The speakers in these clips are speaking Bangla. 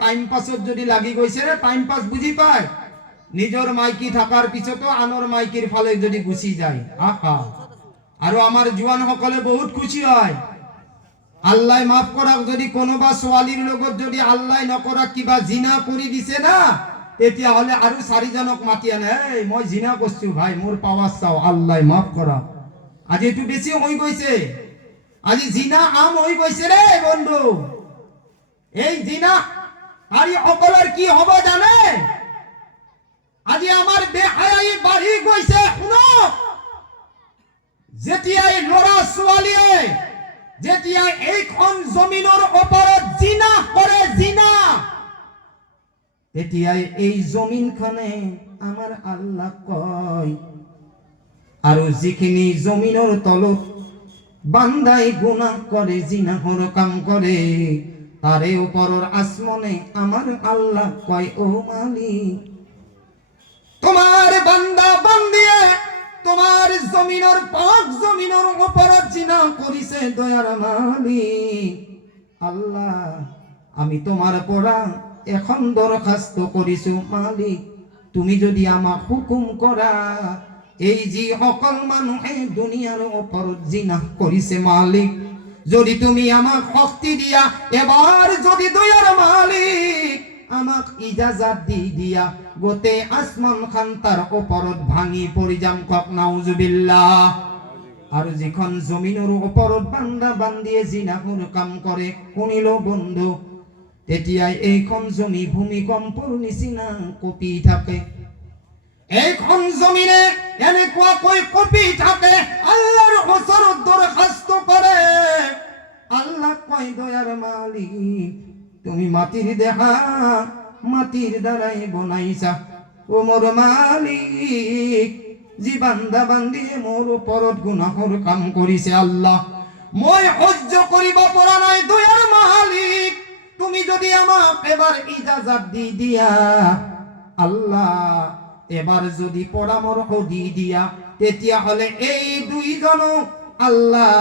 টাইম পাছত যদি লাগি গৈছে রে টাইম পাস বুঝি পায় নিজর মাইকি থাকার পিছতো আনর মাইকির ফালে যদি গুছি যায় আহা আর আমার জুয়ান সকলে বহুত খুশি হয় আল্লাহ মাফ কৰাক যদি কোনোবা ছোৱালীৰ লগত যদি আল্লাহ নকৰা কিবা জিনা কৰি দিছে না তেতিয়া হলে আৰু চাৰিজনক মাতি আনে এই মই জিনা কৰিছো ভাই মোৰ পাৱাৰ চাও আল্লাহ মাফ কৰা আজি এটু বেছি হৈ গৈছে আজি জিনা আম হৈ গৈছে রে বন্ধু এই জিনা আরি অকলৰ কি হ'ব জানে আজি আমাৰ বেহায়াই বাঢ়ি গৈছে শুনো যেতিয়াই লৰা ছোৱালীয়ে যেতিয়া এইখন জমিনৰ ওপৰত জিনা কৰে জিনা তেতিয়াই এই জমিনখনে আমাৰ আল্লাহ কয় আৰু যিখিনি জমিনৰ তলত বান্দাই গুনাহ করে জিনাহর কাম করে তারে উপরের আসমানে আমার আল্লাহ কয় ও মালিক তোমার বান্দা বান্দিয়ে তোমার জমিনের পাক জমিনের উপর জিনা করিছে দয়ার মালিক আল্লাহ আমি তোমার পড়া এখন দরখাস্ত করিছো মালিক তুমি যদি আমাক হুকুম করা এই যে সকল মানুহে দুনিয়ার উপর জিনা করিছে মালিক যদি তুমি আমাক শক্তি দিয়া এবার যদি দয়ার মালিক আমাক ইজাজত দি দিয়া গোটে আসমান খান তার ওপৰত ভাঙি পৰি যাম কক নাউজুবিল্লাহ আর যখন জমিনের ওপৰত বান্দা বান্দিয়ে জিনাহৰ কাম করে শুনিল বন্ধু তেতিয়াই এইখন জমি ভূমিকম্পৰ নিচিনা কঁপি থাকে এইখন জমিনে এনেকুৱাকৈ কঁপি থাকে আল্লাহৰ ওচৰত দৰখাস্ত কৰে আল্লাহ কয় দয়ার মালিক তুমি মাটির দেহা মাটির দ্বারাই বনাইছা ও মোর মালিক জি বান্দা বান্দিয়ে মোর ওপৰত গুনাহৰ কাম কৰিছে আল্লাহ মই সহ্য কৰিব পৰা নাই দয়ার মালিক তুমি যদি আমাক এবার ইজাজত দি দিয়া আল্লাহ এবার যদি পরামর্শ দি দিয়া তেতিয়া হলে এই দুইজনক আল্লাহ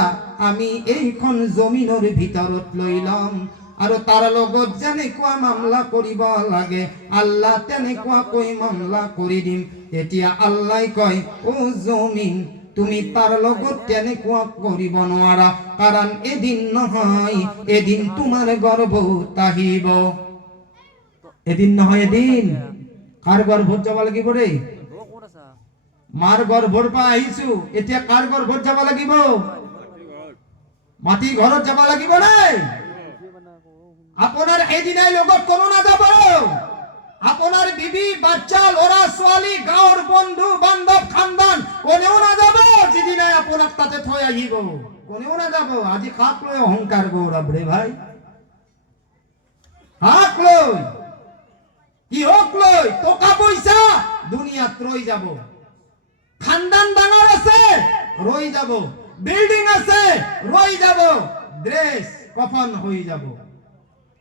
আমি এইখন জমিনৰ ভিতৰত লইলাম আৰু তাৰ লগত যেনেকুৱা মামলা কৰিব লাগে আল্লাহ তেনেকুৱা কৈ মামলা কৰি দিম তেতিয়া আল্লাহ কয় ও জমিন তুমি তাৰ লগত তেনেকুৱা কৰিব নোৱাৰা কাৰণ এদিন নহয় এদিন তোমাৰ গৰ্ভত আহিব এদিন নহয় এদিন কাৰ গৰ্ভত যাব লাগিব ৰে মাৰ গৰ্ভৰ পৰা আহিছো এতিয়া কাৰ গৰ্ভত যাব লাগিব মাটি ঘৰত যাব লাগিব নে আপনার এদিনাই লগত কোনো না যাব আপনার বিবি বাচ্চা লড়া ছোৱালী গাঁৱৰ বন্ধু বান্ধৱ খানদান কোনেও না যাব যেদিনাই আপোনাক তাতে থৈ আহিব কোনেও না যাব আজি খাক লৈ অহংকাৰ গৌৰৱ রে ভাই হাক লৈ কি হোক লৈ টকা পয়সা দুনিয়াত রই যাব খানদান ডাঙৰ আছে রই যাব বিল্ডিং আছে রই যাব ড্রেস কফন হয়ে যাব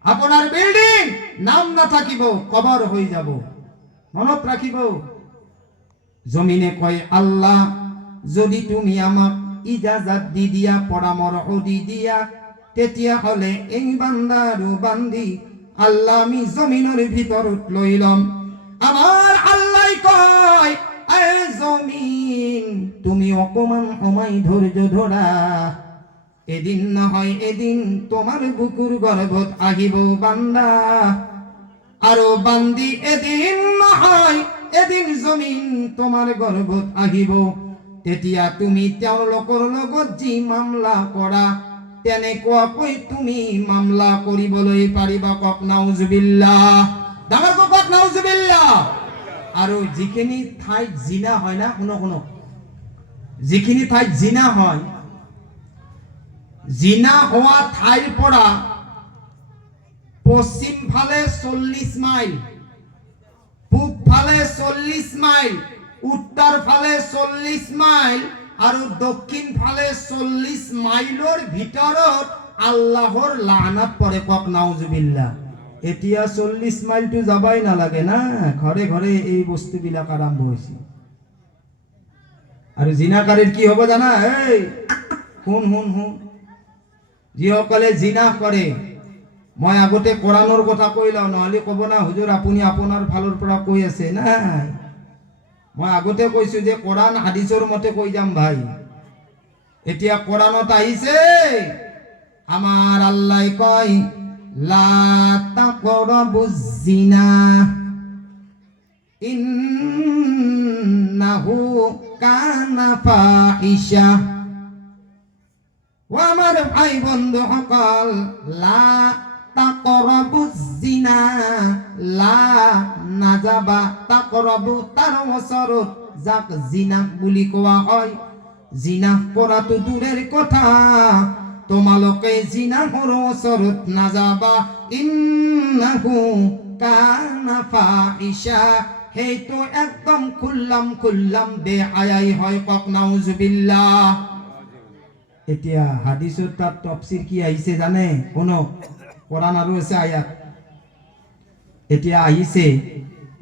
আপনার বিল্ডিং নাম না থাকিব কবর হয়ে যাব মনত রাখিব জমিনে কয় আল্লাহ যদি তুমি আমাক ইজাজত দি দিয়া পরামর্শ দি দিয়া তেতিয়া হলে এই বান্দারু বান্দি আল্লাহ আমি জমিনের ভিতৰত লইলাম আমার আল্লাহ কয় এ জমিন তুমি অকমান সময় ধৈর্য ধরা এদিন নহয় এদিন তোমার বুকুর গর্ভত আহিব বান্দা আরো বান্দি এদিন নহয় এদিন জমিন তোমার গর্ভত আহিব তেতিয়া তুমি তেওঁলোকৰ লগত যি মামলা কৰা তেনেকুৱাকৈ তুমি মামলা কৰিবলৈ পাৰিবা কক নাউজুবিল্লাহ ডাঙৰ কক নাউজুবিল্লাহ আৰু যিখিনি ঠাইত জিনা হয় না শুনো শুনো যিখিনি ঠাইত জিনা হয় জিনা হওয়া ঠাইৰ পৰা পশ্চিম ফালে 40 মাইল পূব ফালে 40 মাইল উত্তৰ ফালে 40 মাইল আৰু দক্ষিণ ফালে 40 মাইলৰ ভিতৰত আল্লাহৰ লানত পৰে কক নাউজুবিল্লাহ এতিয়া 40 মাইলটো যাবাই নালাগে না ঘৰে ঘৰে এই বস্তুবিলাক আৰম্ভ হৈছে আৰু জিনাকাৰীৰ কি হ'ব জানা এই শুন যিসকলে জিনা কৰে মই আগতে কোৰাণৰ কথা কৈ লওঁ, নহ'লে ক'ব না হুজুৰ আপুনি আপোনাৰ ফালৰ পৰা কৈ আছে। নাই, মই আগতে কৈছো যে কোৰাণ হাদিছৰ মতে কৈ যাম ভাই। এতিয়া কোৰাণত আহিছে, আমাৰ আল্লাহ কয় লা তাকরাবুজ জিনা ইন্নাহু কানা ফাহিশা। ও আমার ভাই বন্ধু সকল, লা তাকরাবুজ জিনা, লা নাযাবা, তাকরাবু তার ওচৰত, যাক জিনা বুলি কোৱা হয়। জিনা কৰাটো দূৰেৰ কথা, তোমালোকে জিনাহৰ ওচৰত নাযাবা। ইন্নাহু কানা ফাহিশা, সেইটো একদম খুল্লাম বেহায়াই হয়। কক নাউজুবিল্লাহ। এতিয়া হাদিসৰ তাত তফসিৰ কি আহিছে জানে? শুনক, কোরআন আৰু আছে আয়াত। এতিয়া আহিছে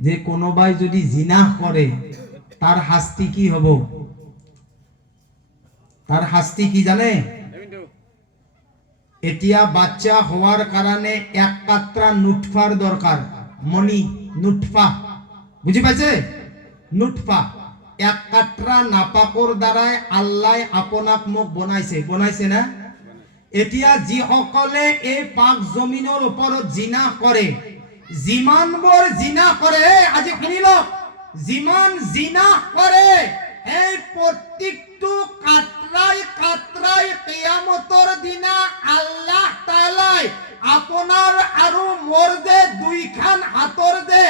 যে কোনোবাই যদি জিনাহ কৰে তার শাস্তি কি হব? তার শাস্তি কি জানে? এতিয়া বাচ্চা হওয়ার কারণে এক কাতরা নুটফার দরকার। মনি, নুটফা, বুঝি পাইছে? নুটফা এক কাতরা নাপাকৰ দ্বাৰাই আল্লাহ আপোনাক মোক বনাইছে না? এতিয়া যিসকলে এই পাক জমিনৰ ওপৰত জিনা কৰে, যিমানবোৰ জিনা কৰে, আজি শুনি লওক, যিমান জিনা কৰে এই প্ৰত্যেকটো কাতৰাই কিয়ামতৰ দিনা আল্লাহ তাআলাই আপোনাৰ আৰু মোৰ যে দুইখান হাতৰ যে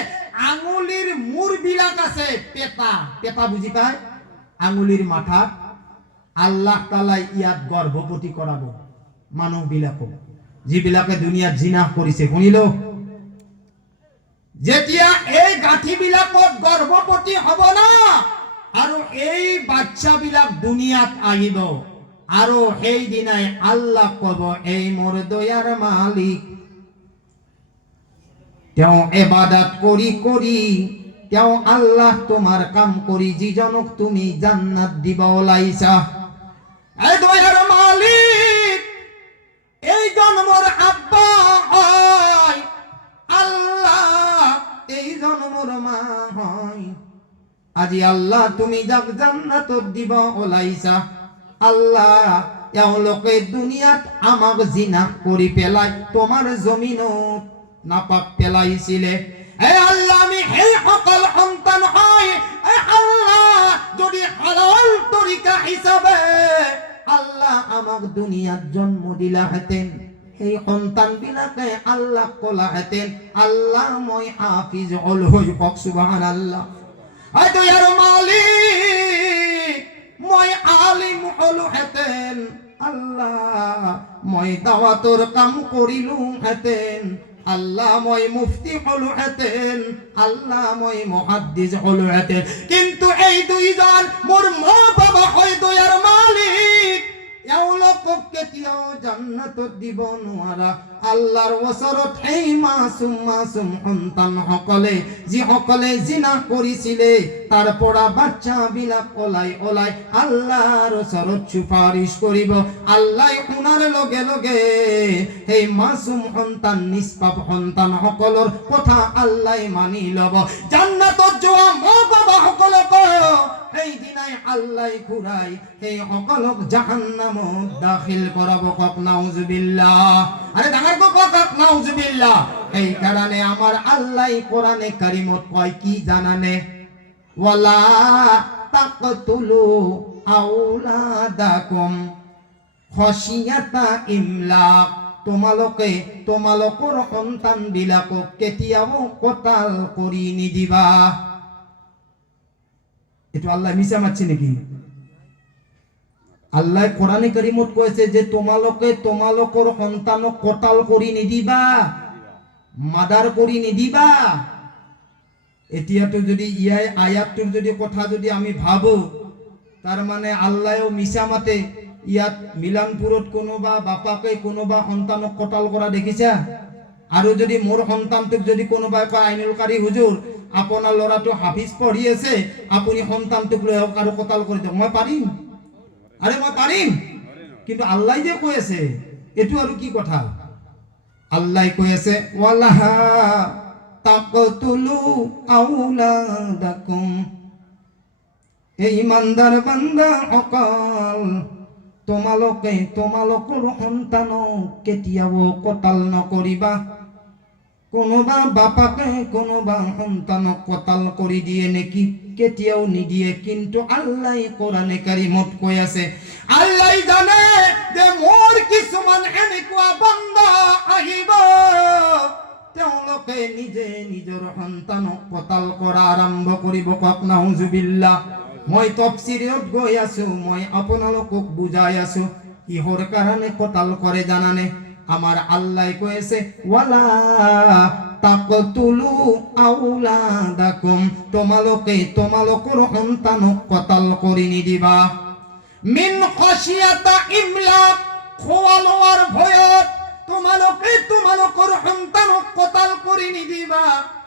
আঙুলিৰ মূৰ বিলাক আছে, পেটা বুজি পায়, আঙুলিৰ মাথাত আল্লাহ তাআলাই ইয়াত গৰ্ভৱতী কৰাব মানুহ বিলাকক, যিবিলাকে দুনিয়াত জিনা কৰিছে। শুনিলো, যেতিয়া এই গাঁঠি বিলাকত গৰ্ভৱতী হ'ব না, আৰু এই বাচ্চা বিলাক দুনিয়াত আহিব, আৰু সেই দিনাই আল্লাহ কব, এই মোৰ দয়াৰ মালিক, তেওঁ ইবাদত কৰি তেওঁ আল্লাহ তোমাৰ কাম কৰি যিজনক তুমি জান্নাত দিব ওলাইছা, এই দয়াৰ মালিক, এই জন্মৰ আব্বা হয় আল্লাহ, এই জন্মৰ মা হয়। আজি আল্লাহ তুমি যাক জান্নাতত দিব ওলাইছা, আল্লাহ এওঁলোকে দুনিয়াত আমাক জিনা কৰি পেলাই তোমাৰ জমিনত নাপাক পেলাইছিলে। এই আল্লাহ, আমি সেই সকল সন্তান হয়, এই আল্লাহ যদি হালাল তরিকা হিসাবে আল্লাহ আমাক দুনিয়াত জন্ম দিলাহেঁতেন, সেই সন্তান বিলাকে আল্লাহ কলাহেঁতেন, আল্লাহ মই হাফিজ হল হৈ, কক সুবহানাল্লাহ। এই দয়াৰ মালিক, মই আলিম হলো হেতেন, আল্লাহ মই দাওয়াতৰ কাম কৰিলো হেতেন, আল্লাহ মই মুফতি হলো হেতেন, আল্লাহ মই মুহাদ্দিস হলো হেতেন, কিন্তু এই দুইজন মোৰ মা বাবা হয় দয়াৰ মালিক, এওঁলোকক কেতিয়াও জান্নাতত দিব নোৱাৰা। আল্লাহৰ ওচৰত এই মাসুম সন্তান সকলে, যিসকলে জিনা কৰিছিলে, তাৰ পৰা বাচ্চা বিলাক ওলাই আল্লাহৰ ওচৰত সুপাৰিশ কৰিব। আল্লাহ শুনাৰ লগে লগে এই মাসুম সন্তান, নিষ্পাপ সন্তান সকলৰ কথা আল্লাহ মানি লব। জান্নাতত যোৱা মা বাবা সকলক এই দিনাই আল্লাহ ঘুৰাই এই সকলক জাহান্নামত দাখিল কৰাব। কক নাউজুবিল্লাহ। আরে ডাঙৰ কক নাউজুবিল্লাহ। এই কারণে আমার আল্লাহ কোরআনে কারিমত কয় কি জানানে? ওয়ালা তাকতুলু আওলাদাকুম খশিয়াতা ইমলাক, তোমালোকৰ সন্তান বিলাকক কেতিয়াও কতাল কৰি নিদিবা। এটা আল্লাহ মিছা মারছে নাকি? আল্লাহ কোরআনে কারিমত কয়েছে যে তোমালোকৰ সন্তানক কতাল কৰি নিদিবা, মাদার কৰি নিদিবা। এতিয়াতো যদি ইয়াই আয়াতটোৰ যদি কথা যদি আমি ভাবো, তার মানে আল্লাহও মিছা মাতে। ইয়াত মিলানপুরত কোনোবা বাপাকে কোনোবা সন্তানক কতাল কৰা দেখিছা? আৰু যদি মোৰ সন্তানটোক যদি কোনোবাই কয় আইনুল কাৰী হুজুৰ, আপোনাৰ ল'ৰাটো হাফিজ পঢ়ি আছে, আপুনি সন্তানটোক লৈ আহক আৰু কতাল কৰি দিয়ক, মই পাৰিম? আরে মই পাৰিম? কিন্তু আল্লাহ যে কৈ আছে, এইটো আৰু কি কথা? আল্লাহ কইছে ওয়ালাহা তাকতুলু আউলাদাকুম, এই ইমানদার বান্দা অকাল তোমালোকৰ সন্তানক কেতিয়াও কতাল নকৰিবা। কোনোবা বাপাকে কোনোবা সন্তানক কতাল কৰি দিয়ে নেকি? কেতিয়াও নিদিয়ে। কিন্তু আল্লাহ কোরআনে কারিমত কৈ আছে, আল্লাহ জানে যে মোৰ কিছুমান এনেকুৱা বান্দা আহিব, তেওঁলোকে নিজে নিজৰ সন্তানক কতাল কৰা আৰম্ভ কৰিব। কক নাউজুবিল্লাহ। মই তফসিৰত গৈ আছো, মই আপোনালোকক বুজাই আছো কিহৰ কাৰণে কতাল কৰে জানানে? আমার আল্লাহ কয়েছে ওয়ালা তাকতুলু আউলাদাকুম, তোমালোকৰ সন্তানক কতাল কৰি নিদিবা। মিন খাশিয়াতা ইমলাক, খোৱালোৱাৰ ভয়ত তোমালোকৰ সন্তানক কতাল কৰি নিদিবা।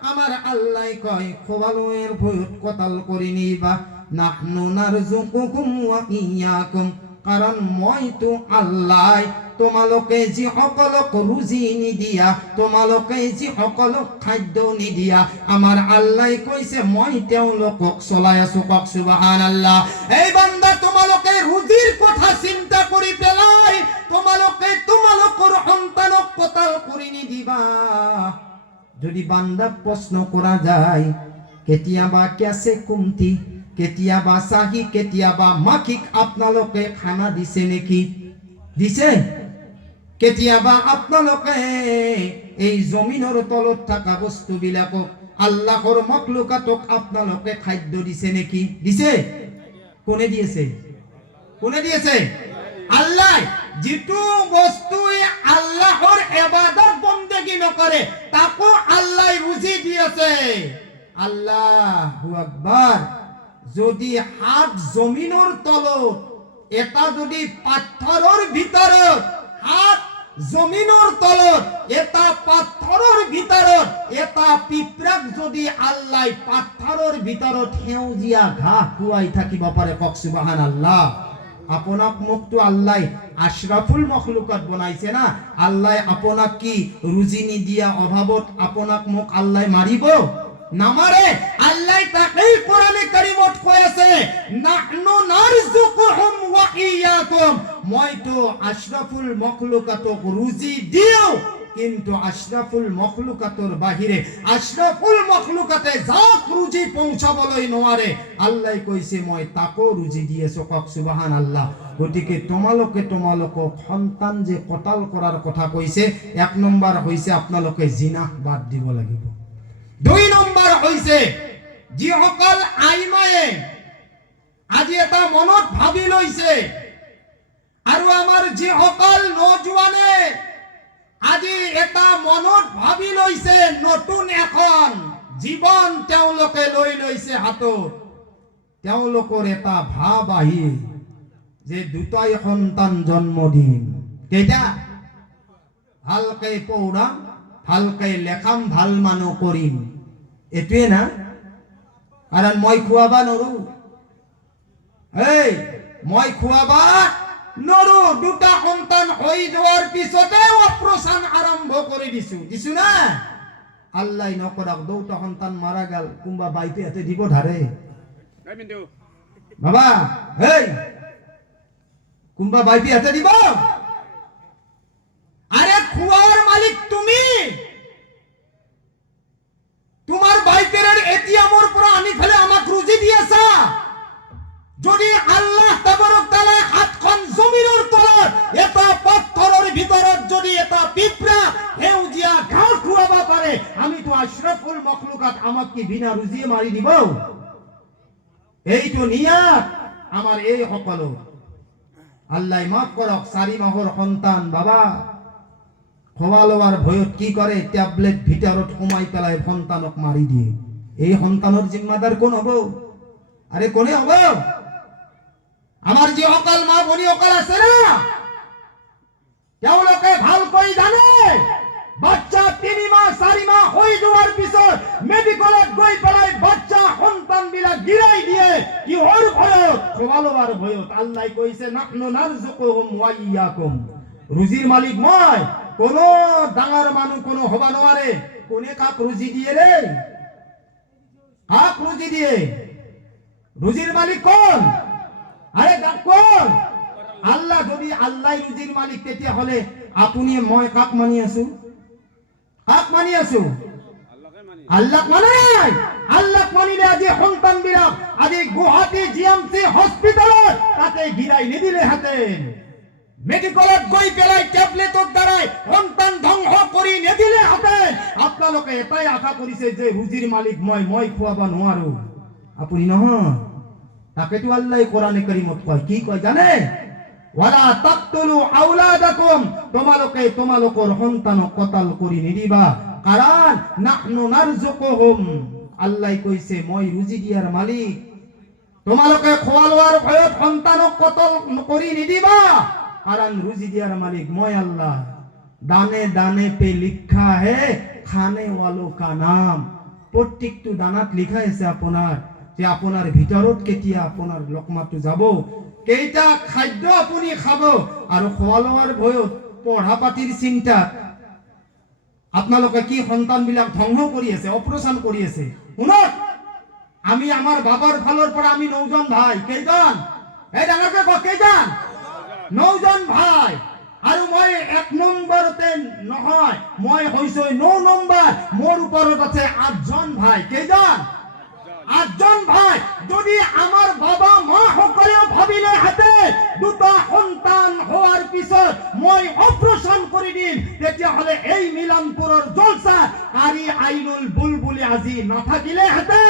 আমার আল্লাহ কয় খোৱালোৱাৰ ভয়ত কতাল কৰি নিদিবা। নাহনু নারযুকুকুম ওয়া ইয়াকুম, কারণ মই তো আল্লাহ তোমালোকে যি সকলক রুজি নিদিয়া, তোমালোকে যি সকলক খাদ্য নিদিয়া, আমার আল্লাহ কইছে মই তেওঁলোকক চলাই আছো। কক সুবহানাল্লাহ। এই বান্দা তোমালোকে রুজির কথা চিন্তা কৰি পেলাই তোমালোকৰ সন্তানক কতাল কৰি নিদিবা। যদি বান্দা প্রশ্ন করা যায়, কেতিয়াবা কেসে কুমতি, কেতিয়াবা চাহি, কেতিয়াবা মাখিক আপোনালোকে খানা দিছে নেকি? দিছে? কেতিয়াবা আপোনালোকে এই জমিনৰ তলত থকা বস্তুবিলাকক, আল্লাহৰ মখলুকাতক আপোনালোকে খাদ্য দিছে নেকি? দিছে? কোনে দিয়েছে? কোনে দিয়েছে? আল্লাহ। যিটো বস্তুৱে আল্লাহৰ ইবাদত বন্দেগী নকৰে তাকো আল্লাহ রুজি দিয়েছে। আল্লাহু আকবার। যদি হাত জমিনৰ তলত, এটা যদি পাথৰৰ ভিতৰত, হাত জমিনৰ তলত, এটা পাথৰৰ ভিতৰত, এটা পিঁপৰাক যদি আল্লাহ পাথৰৰ ভিতৰত সেউজীয়া ঘাঁহ খুৱাই থাকিব পাৰে, কক সুবহানাল্লাহ। আপোনাক মুকটো আল্লাহ আশরাফুল মখলুকাত বনাইছে না। আল্লাহ আপোনাক কি রুজি নিদিয়া অভাবত আপোনাক মুক আল্লাহ মারিব? নামারে। আল্লাহ তাকেই কোরআনে কারিমত কয়েছে নাহনু নারযুকুহুম ওয়া ইয়াকুম, মই তো আশরাফুল মখলুকাতক রুজি দিও, কিন্তু আশরাফুল মখলুকাতর বাহিরে আশরাফুল মখলুকাতে যাক রুজি পৌঁছাবলৈ নোৱাৰে, আল্লাহ কইছে মই তাকো রুজি দিয়েছো। কক সুবহানাল্লাহ। গতিকে তোমালোকক সন্তান যে কতাল কৰাৰ কথা কৈছে, এক নম্বৰ হৈছে আপোনালোকে জিনাহ বাদ দিব লাগিব। 2 নম্বৰ হৈছে যিসকল আইমায়ে আজি এটা মনত ভাবি লৈছে, আৰু আমাৰ যিসকল নজুৱানে আজি এটা মনত ভাবি লৈছে, নতুন এখন জীবন তেওঁলোকে লৈ লৈছে হাতত, তেওঁলোকৰ এটা ভাব আহিল যে দুটাই সন্তান জন্ম দিম। কেইটা? ভালকে পঢ়াম, ভালকে লেখাম, ভাল মানুহ কৰিম, এটোৱে না? কাৰণ মই খুৱাবা নৰো, এই মই খুৱাবা নৰো। দুটা সন্তান হৈ যোৱাৰ পিছতে অপাৰেশন আৰম্ভ কৰি দিছো না। আল্লাহ নকৰক দুটা সন্তান মারা গেল, কোনবা বাইতে হাতে দিব ধাৰে বাবা, এই কোনবা বাইতে হাতে দিব? আরে খুয়ার মালিক তুমি, তোমার বাইতের এটিএমর পৰা আনি ফেলে আমাক রুজি দিয়েছা। যদি আল্লাহ তাবারক তাআলা হাতখন জমিনৰ তলত, এটা পাথৰৰ ভিতৰত যদি এটা পিঁপৰা সেউজীয়া ঘাঁহ খুৱাব পাৰে, আমি তো আশরাফুল মখলুকাত, আমাক কি বিনা রুজিয়ে মারি দিব? এইটো নিয়াত আমার এই সকল। আল্লাহ মাফ করক। 4 মাহৰ সন্তান বাবা খোৱা লোৱাৰ ভয়ত কি কৰে, ট্যাবলেট ভিতৰত সোমাই পেলাই সন্তানক মাৰি দিয়ে। এই সন্তানৰ জিম্মাদাৰ কোন হ'ব? আরে কোনে হ'ব? আমার যে অকাল মা ভনী অকাল আছে না, তেওঁলোকে ভালকৈ জানে বাচ্চা 3 মাহ 4 মাহ হৈ যোৱাৰ পিছত মেডিকেলত গৈ পেলাই বাচ্চা সন্তান বিলাক গিৰাই দিয়ে। কিহৰ ভয়ত? খোৱা লোৱাৰ ভয়ত। আল্লাহ কৈছে নাহনু নারযুকুহুম ওয়া ইয়াকুম, রুজির মালিক মই, কোনো ডাঙৰ মানুহ কোনো হবা নোৱাৰে কোনে কাক রুজি দিয়ে রে কাক রুজি দিয়ে রুজির মালিক কোন আরে কোন আল্লাহ যদি আল্লাহ রুজির মালিক তেতিয়া হলে আপুনি মই কাক মানি আছো আল্লাহ মানে নাই আল্লাহ মানিলে আজি সন্তান বিলাক আজি গুৱাহাটী জিএমচি হস্পিটালত তাতে গিৰাই নিদিলে হাতেন মেডিকেলত গৈ পেলাই ট্যাবলেটৰ দ্বাৰাই সন্তান ধ্বংস কৰি নিদিলে হাতেন আপোনালোকে এটাই আশা কৰিছে যে রুজির মালিক মই খুৱাব নোৱাৰো আপুনি নহয় তাকেতো আল্লাহ কোরআনে কারীমত কয় কি কয় জানে ওয়ালা তাকতুলু আওলাদাকুম তোমালোকৰ সন্তানক কতাল কৰি নিদিবা কারণ নাহনু নারযুকুহুম আল্লাহ কইছে মই রুজি দিয়ার মালিক তোমালোকে খোৱা লোৱাৰ ভয়ত সন্তানক কতল কৰি নিদিবা কারণ রুজি দিয়ার মালিক মই আল্লাহ দানে দানে পে লিখা হে খানে ওয়ালো কা নাম প্রত্যেকটো দানাত লিখা আছে আপোনাৰ যে আপোনাৰ ভিতৰত কেতিয়া আপোনাৰ লকমাটো যাব কেইটা খাদ্য আপুনি খাব আৰু খোৱা লোৱাৰ ভয়ত পঢ়া পাতিৰ চিন্তা আপোনালোকে কি সন্তান বিলাক ধ্বংস কৰি আছে অপাৰেশন কৰি আছে শুনক আমি আমাৰ বাবার ফালৰ পৰা আমি 9 জন ভাই কেইজন এই ডাঙৰকে ক কেইজন 9 জন ভাই আৰু মই 1 নম্বৰতে নহয় মই হৈছো 9 নম্বৰ মোৰ ওপৰত আছে 8 জন ভাই কেইজন 8 জন ভাই যদি আমাৰ বাবা মা সকলেও ভাবিলে হাতে দুটা সন্তান হোৱাৰ পিছত মই অপাৰেশন কৰি দিম তেতিয়া হলে এই মিলানপুৰৰ জলসা আৰি আইনুল বুলবুলি আজি নাথাকিলে হাতে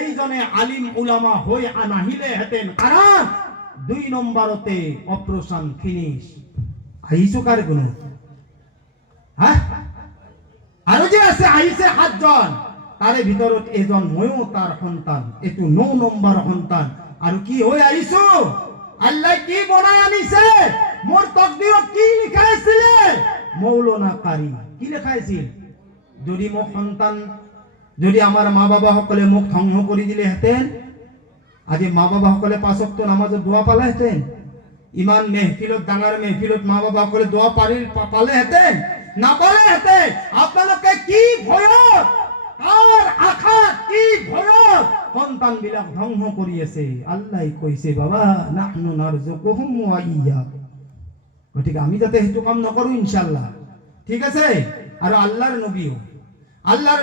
এইজনে আলিম উলামা হৈ আনাহিলে হেতেন কাৰণ 2 নম্বৰতে অপারেশন ফিনিশ আইছো কার কোন হ্যাঁ আৰু যে আছে আইছে 7 জন তাৰে ভিতৰত এজন ময়ো তাৰ সন্তান এটো 9 নম্বৰ সন্তান আৰু কি হৈ আইছো আল্লাহ কি বনাই আনিছে মোৰ তকদিৰত কি লিখা আছিল মৌলানা কারি কি লেখা আছিল যদি মোক সন্তান যদি আমাৰ মা বাবা সকলে মোক ধ্বংস কৰি দিলে হেতেন আজি মা বাবা সকলে 5 ওয়াক্ত নামাজত দোয়া পালে হেতেন ইমান মেহফিলত ডাঙৰ মেহফিলত মা বাবা সকলে দোয়া পালে হেতেন না পালে হেতেন আপোনালোকে কি ভয়ত আর আশা কি ভয়ত সন্তান বিলাক ধ্বংস কৰি আছে আল্লাহ কৈছে বাবা নাহনু নারযুকুহুম ওয়া ইয়্যাকুম গতিকে আমি যাতে হেতু কাম নকৰো ইনশাআল্লাহ ঠিক আছে আৰু আল্লাহৰ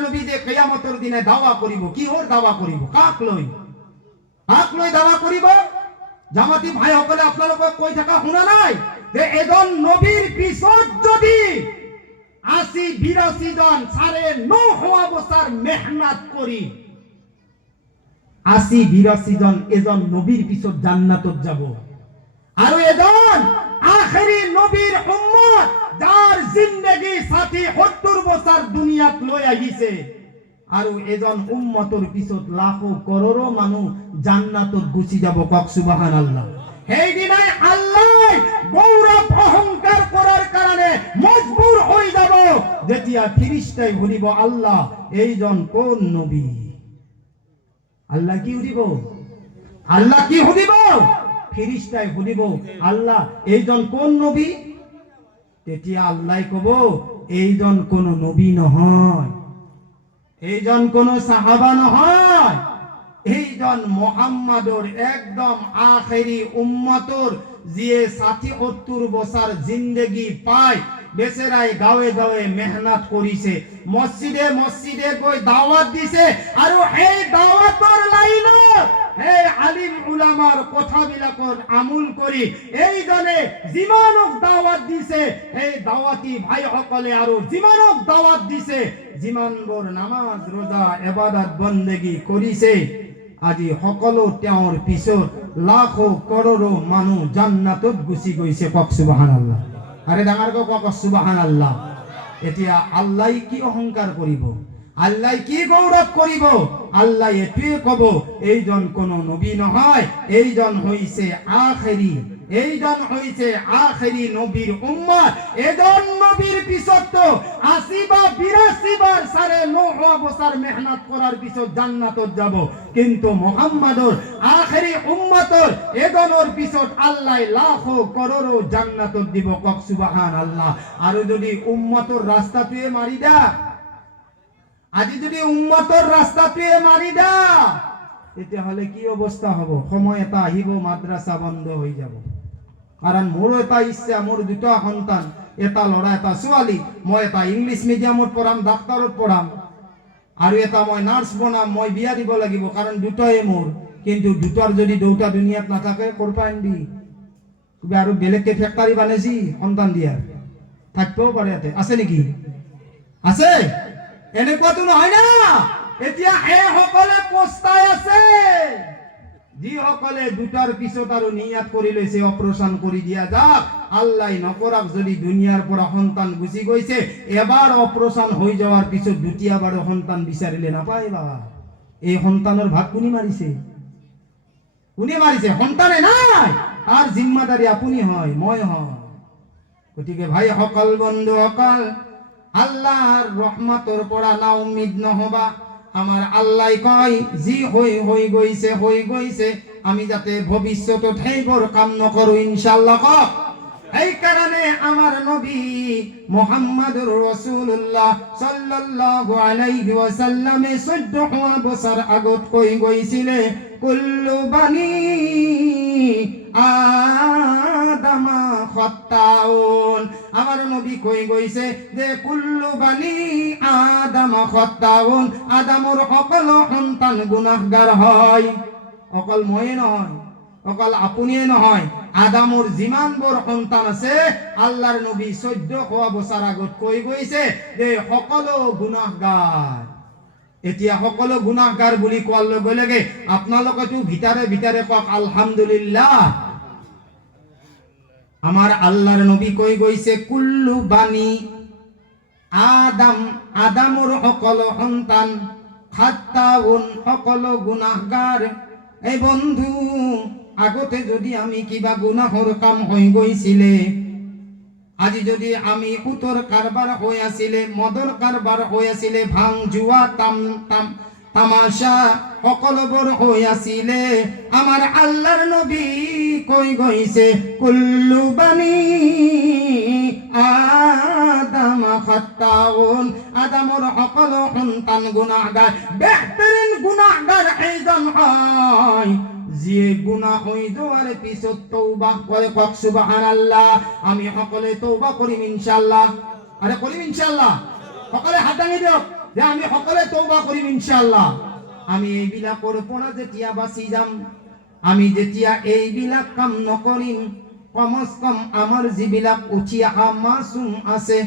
নবী যে কিয়ামতৰ দিনে দাৱা কৰিব কি হৰ দাৱা কৰিব কাক লৈ দাৱা কৰিব জামাতি ভাই সকলে আপোনালোকক কৈ থকা শুনা নাই যে এজন নবীৰ পিছত যদি 80-82 জন 9.5 বছর মেহনত করি 80-82 জন এজন নবীর পিছত জান্নাতত যাব আর এজন আখেরি নবীর উম্মত যার জিন্দেগি 60-70 বছর দুনিয়াত লৈ আহিছে আর এজন উম্মতৰ পিছত লাখো করোড়ো মানুহ জান্নাতত গুচি যাব কক সুবহানাল্লাহ সেই দিনাই আল্লাহ গৌরব অহংকার করার কারণে মজবুর হয়ে যাব যেতিয়া ফেরেশতাই বলিব আল্লাহ এইজন কোন নবী আল্লাহ কি বলিব ফেরেশতাই বলিব আল্লাহ এইজন কোন নবী তেতিয়া আল্লাহ কব এইজন কোন নবী নহয় এইজন কোন সাহাবা নহয় এইজন মুহাম্মাদৰ একদম আখেরি উম্মতৰ যিয়ে 60-70 বছৰ জিন্দেগি পায় বেচেৰাই গাঁৱে গাঁৱে মেহনত কৰিছে মসজিদে গৈ দাওয়াত দিছে আৰু এই দাওয়াতৰ লাইনত এই আলিম উলামাৰ কথাবিলাকৰ আমল কৰি এইজনে যিমানক দাওয়াত দিছে এই দাওয়াতি ভাইসকলে আৰু যিমানক দাওয়াত দিছে যিমানবোৰ নামাজ রোজা ইবাদত বন্দেগী কৰিছে আজি সকলো তেওঁৰ পিছত লাখো করোড়ো মানুহ জান্নাতত গুচি গৈছে কক সুবহানাল্লাহ আরে ডাঙৰ কক সুবহানাল্লাহ এতিয়া আল্লাহ কি অহংকাৰ কৰিব আল্লাহ কি গৌৰৱ কৰিব আল্লাহ এটোৱে কব এইজন কোন নবী নহয় এইজন হৈছে আখেরি এইজন হইছে আখেরি নবীর উম্মত। এজন নবীর পিছত তো ৮০ বা ৮২ বার সাড়ে ৯ বছর মেহনত করার পিছত জান্নাতত যাব, কিন্তু মুহাম্মাদর আখেরি উম্মতর এজনের পিছত আল্লাহ লাখো করোড়ো জান্নাতত দিব। কক সুবহানাল্লাহ। আর যদি উম্মতর রাস্তা তুই মারি দা, আজি যদি উম্মতর রাস্তা তুই মারি দা, এটা হলে কি অবস্থা হব? সময় এটা আহিব মাদ্রাসা বন্ধ হয়ে যাব। কারণ মোর এটা ইচ্ছা, মোর দুটা সন্তান, এটা লড়া এটা ছোৱালী, মই এটা ইংলিশ মিডিয়ামত পঢ়াম, ডাক্তারত পঢ়াম, আর এটা মই নার্স বনাম, মই বিয়া দিব লাগিব, কারণ দুটাই মোর। কিন্তু দুটার যদি দুটা দুনিয়াত নাথাকে করবা আনবি? তুমি আর বেলেগকে ফ্যাক্টরি বানাইছি সন্তান দিয়া থাকতেও পারে। এতে আছে নেকি? আছে? এনেকুৱাটো নহয় না। এতিয়া এই সকলে পস্তাই আছে, যিসকলে দুটার পিছত আৰু নিয়াত কৰি লৈছে অপারেশন কৰি দিয়া যাক, আল্লাহ নকৰাক যদি দুনিয়াৰ পৰা সন্তান গুচি গৈছে, এবাৰ অপারেশন হৈ যাওয়ার পিছত দ্বিতীয়বাৰ সন্তান বিচাৰিলে নাপায়। বাবা, এই সন্তানৰ ভাগ কোনে মাৰিছে? কোনে মারিছে? সন্তানে নাই। আর জিম্মাদারি আপনি হয়, মই হয়। গতিকে ভাই সকল, বন্ধু সকল, আল্লাহর রহমতর পড়া না উম্মিদ নহবা। আমার আল্লাহ কয় যি হই গৈছে হই গৈছে, আমি যাতে ভবিষ্যতত সেইবোৰ কাম নকৰো ইনশাআল্লাহ। কক এই কারণে আমার নবী মুহাম্মদুর রাসূলুল্লাহ সাল্লাল্লাহু আলাইহি ওয়াসাল্লাম ১৪ বছর আগত কই গৈছিলে, কুল্লু বানি আদামা খাত্তাউন। আমার নবী কই গৈছে যে কুল্লু বানি আদামা খাত্তাউন, আদমৰ সকল সন্তান গুনাহগার হয়। অকল ময়ে নহয়, অকল আপুনিয়ে নহয়, আদমৰ যিমান বোৰ সন্তান আছে, আল্লাহর নবী ১৪ বছর আগত কই গৈছে যে সকলো গুনাহগার। এতিয়া সকলো গুনাহগার বুলি কোৱাৰ লগে লগে আপোনালোকেতো ভিতরে ভিতরে কক আলহামদুলিল্লাহ। আমার আল্লাহর নবী কই গৈছে কুল্লু বানি আদম, আদমৰ সকলো সন্তান, খাত্তাউন সকলো গুনাহগার। এই বন্ধু, আগতে যদি আমি কিবা গুনাহর কাম হৈ গৈছিলে, আজি যদি আমি উতর কারবার হৈ আছিলে, মদর কারবার হৈ আছিলে, ভাং জুয়া তামাশা সকলবোৰ হৈ আছিলে, আমার আল্লাহর নবী কই গৈছে কুল্লু বানি আদম খাত্তাউন, আদমৰ সকল সন্তান গুনাহগার। বেহতরিন গুনাহগার এইজন হয় যিয়ে গুনাহ হই যাওয়ার পিছত তওবা করে। কক সুবহানাল্লাহ। আমি সকলে তওবা করিম ইনশাআল্লাহ। আরে করিম ইনশাআল্লাহ। সকলে হাত দাঙি দিয়ক যে আমি সকলে তওবা করিম ইনশাআল্লাহ। আমি এইবিলাকৰ পৰা যেতিয়া বাচি যাম, আমি যেতিয়া এইবিলাক কাম নকৰিম, কমস কম আমার যিবিলাক উঠি অহা মাসুম আছে,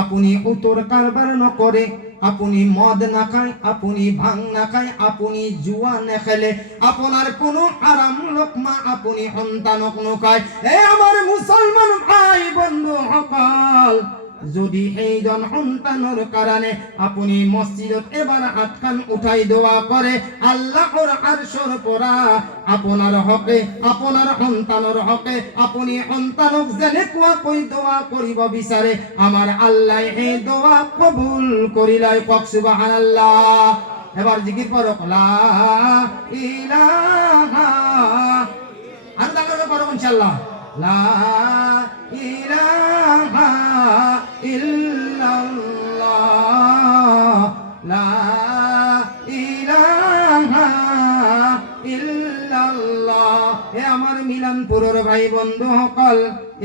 আপনি উতর কারবার নকরে, আপনি মদ না খায়, আপনি ভাং না খায়, আপনি জুয়া নেখেলে, আপনার কোনো আরাম লোকমা আপনি সন্তানক নখায়। এ আমার মুসলমান ভাই বন্ধু সকল, যদি এইজন সন্তানৰ কাৰণে আপুনি মসজিদত এবাৰ হাতখন উঠাই দোয়া কৰে, আল্লাহৰ আরশৰ পৰা আপোনাৰ হকে, আপোনাৰ সন্তানৰ হকে, আপুনি সন্তানক যেনেকুৱাকৈ দোয়া কৰিব বিচাৰে, আমাৰ আল্লাহ এই দোয়া কবুল কৰি লয়। কক সুবহানাল্লাহ। এবাৰ জিকিৰ কৰক লা ইলাহা, আৰু ডাঙৰকৈ কৰক ইনশাআল্লাহ, লা ইলাহা ইল্লাল্লাহ, লা ইলাহা ইল্লাল্লাহ। হে আমার মিলনপুরের ভাই বন্ধু সকল,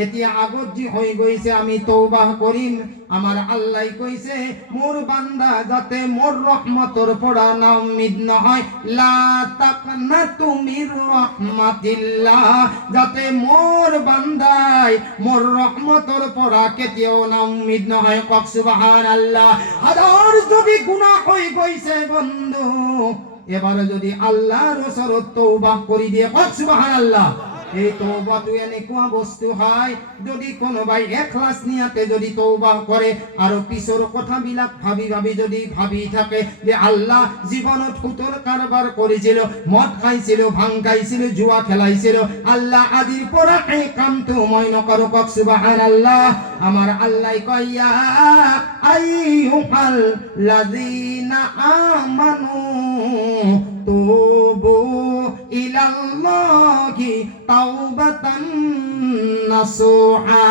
এতিয়া আগত যি হৈ গৈছে আমি তওবা কৰিম। আমার আল্লাহ কইছে মোর বান্দা যাতে মোর রহমতর পড়া না উম্মিদ নহয়, লা তাকনাতু মির রাহমাতিল্লাহ, যাতে মোর বান্দাই মোর রহমতর পড়া কেতিয়াও না উম্মিদ নহয়। কক সুবহানাল্লাহ। হাজার যদি গুনাহ হৈ গৈছে বন্ধু, এবারে যদি আল্লাহর ওচৰত তওবা কৰি দিয়ে, কক সুবহানাল্লাহ, এই তওবা তো এনেকুৱা বস্তু হয় যদি কোনোবাই এখলাস নিয়াতে যদি তওবা কৰে আৰু পিছৰ কথাবিলাক ভাবি ভাবি যদি ভাবি থাকে যে আল্লাহ জীবনত সুতৰ কাৰবাৰ কৰিছিল, মদ খাইছিল, ভাং খাইছিল, জুৱা খেলাইছিল, আল্লাহ আজিৰ পৰা এই কামটো মই নকৰো। কক সুবহানাল্লাহ। আমাৰ আল্লাহ কয় ইয়া আইয়ুহাল লাযিনা আমানু তুবু ইলাল্লাহি তাওবাতান নাসুহা।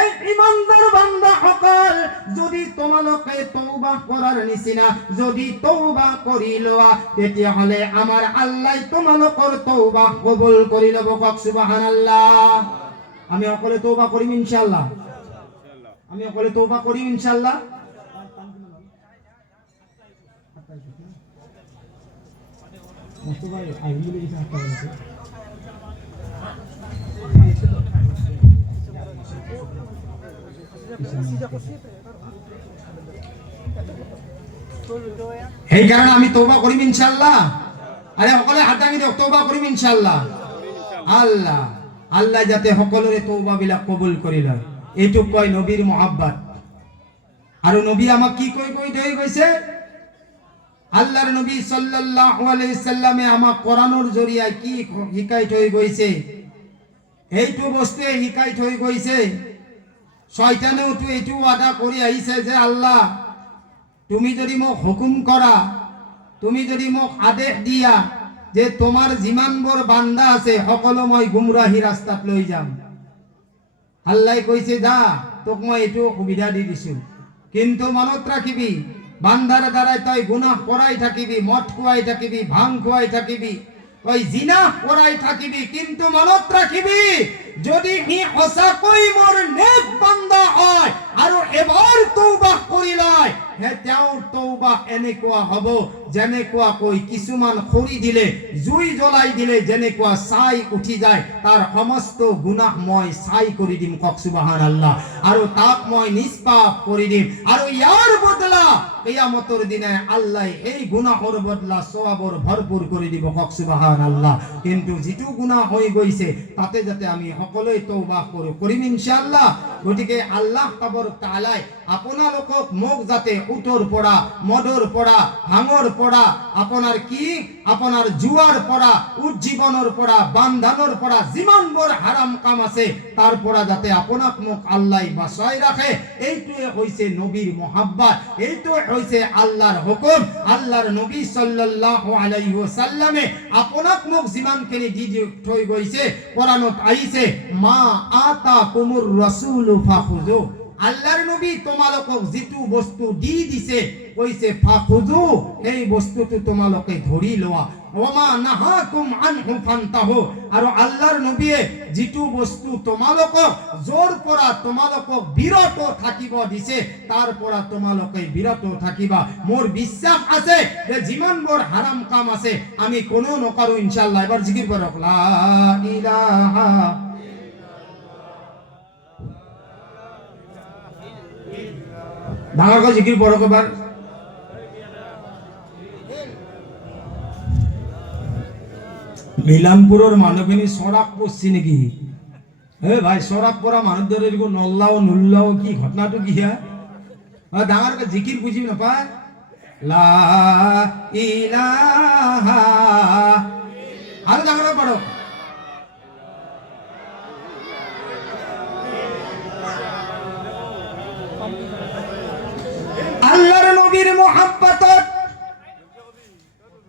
এই ইমানদার বান্দা সকল, যদি তোমালোকে তওবা করার নিচিনা যদি তওবা কৰি লোৱা তেতিয়াহ'লে আমাৰ আল্লাহ তোমালোকৰ তওবা কবুল কৰি ল'ব। কক সুবহানাল্লাহ। আমি সকলে তওবা কৰিম ইনশাআল্লাহ। আমি সকলে তওবা কৰিম ইনশাআল্লাহ। সেইকাৰণে আমি তওবা কৰিম ইনশাআল্লাহ। আরে সকলে হাত দাঙি দিয়ক, তওবা কৰিম ইনশাআল্লাহ। আল্লাহ আল্লাহ যাতে সকলোৰে তওবা বিলাক কবুল কৰি লয়, এইটো কয় নবীৰ মহব্বত। আৰু নবী আমাক কি কৈ কৈ থৈ গৈছে? আল্লাহর নবী সাল্লাল্লাহু আলাইহি সাল্লামে আমাক কোরআনৰ জৰিয়াই কি শিকাই থৈ গৈছে, এইটো বস্তুৱে শিকাই থৈ গৈছে। শয়তানেও তো এইটো ওয়াদা কৰি আহিছে যে আল্লাহ তুমি যদি মোক হুকুম কৰা, তুমি যদি মোক আদেশ দিয়া যে তোমাৰ যিমানবোৰ বান্দা আছে সকলো মই গুমৰাহী ৰাস্তাত লৈ যাম। আল্লাহ কৈছে যা, তোক মই এইটো সুবিধা দি দিছো, কিন্তু মনত ৰাখিবি বান্দার দ্বারাই তই গুনাহ করাই থাকিবি, মদ খুয়াই থাকিবি, ভাং খুয়াই থাকিবি, ওই জিনা করাই থাকিবি, কিন্তু মনত রাখিবি যদি ই সঁচাকৈ মোৰ নেক বান্দা হয় আৰু এবাৰ তওবা কৰি লয়, হে তেওঁৰ তওবা এনেকুৱা হ'ব যেনেকুৱা কৈ কিছুমান খৰি দিলে, জুই জ্বলাই দিলে যেনেকুৱা ছাই উঠি যায়, তাৰ সমস্ত গুনাহ মই ছাই কৰি দিম। কক সুবহানাল্লাহ। আৰু তাক মই নিষ্পাপ কৰি দিম, আৰু ইয়াৰ বদলা কিয়ামতৰ দিনে আল্লাহ এই গুনাহৰ বদলা সওয়াবৰ ভৰপুৰ কৰি দিব। কক সুবহানাল্লাহ। কিন্তু যেটো গুনাহ হৈ গৈছে তাতে যাতে আমি সকলোৱে তওবা কৰিম ইনশাআল্লাহ। গতিকে আল্লাহ তাবাৰক তাআলা আপোনালোকক মোক যাতে উটৰ পৰা, মদৰ পৰা, ভাঙৰ পৰা, আপোনাৰ কি আপোনাৰ জুৱাৰ পৰা, উজ্জীৱনৰ পৰা, বান্ধানৰ পৰা, যিমানবোৰ হাৰাম কাম আছে তাৰ পৰা যাতে আপোনাক মোক আল্লাহ বাচাই ৰাখে, এইটোৱে হৈছে নবীৰ মহব্বত, এইটোৱে হৈছে আল্লাহৰ হুকুম। আল্লাহৰ নবী সাল্লাল্লাহু আলাইহি ওয়াসাল্লামে আপোনাক মোক যিমানখিনি দি থৈ গৈছে কোরআনত আহিছে মা আতাকুমুর রাসূলু ফাখুযু। আল্লাহর নবী তোমালোকক যেটো বস্তু দি দিছে কইছে ফাখুযু, এই বস্তুটো তোমালোকে ধৰি লোৱা। ওমা নাহাকুম আনহু ফান্তাহু। আৰু আল্লাহৰ নবীয়ে যেটো বস্তু তোমালোকক জোৰ পৰা তোমালোকক বিৰত থাকিব দিছে তাৰ পৰা তোমালোকে বিৰত থাকিবা। মোৰ বিশ্বাস আছে যে যিমানবোৰ হাৰাম কাম আছে আমি কোনো নকৰো ইনশাআল্লাহ। এবাৰ জিকিৰ কৰক লা ইলাহা ডাঙৰকৈ জিকিৰ কৰক এবাৰ। মিলামপুরের মানুহখিনি সরাক পড়ছি নাকি? ভাই সরাক পড়া মানুষদের এরকম নল্লাও নুল্লাও কি ঘটনাটো কি হ্যাঁ ডাঙর জিকির বুঝি নাপায়। লা ইলাহা আরো ডাঙর পড়ো। আল্লাহর নবীর মুহাব্বতত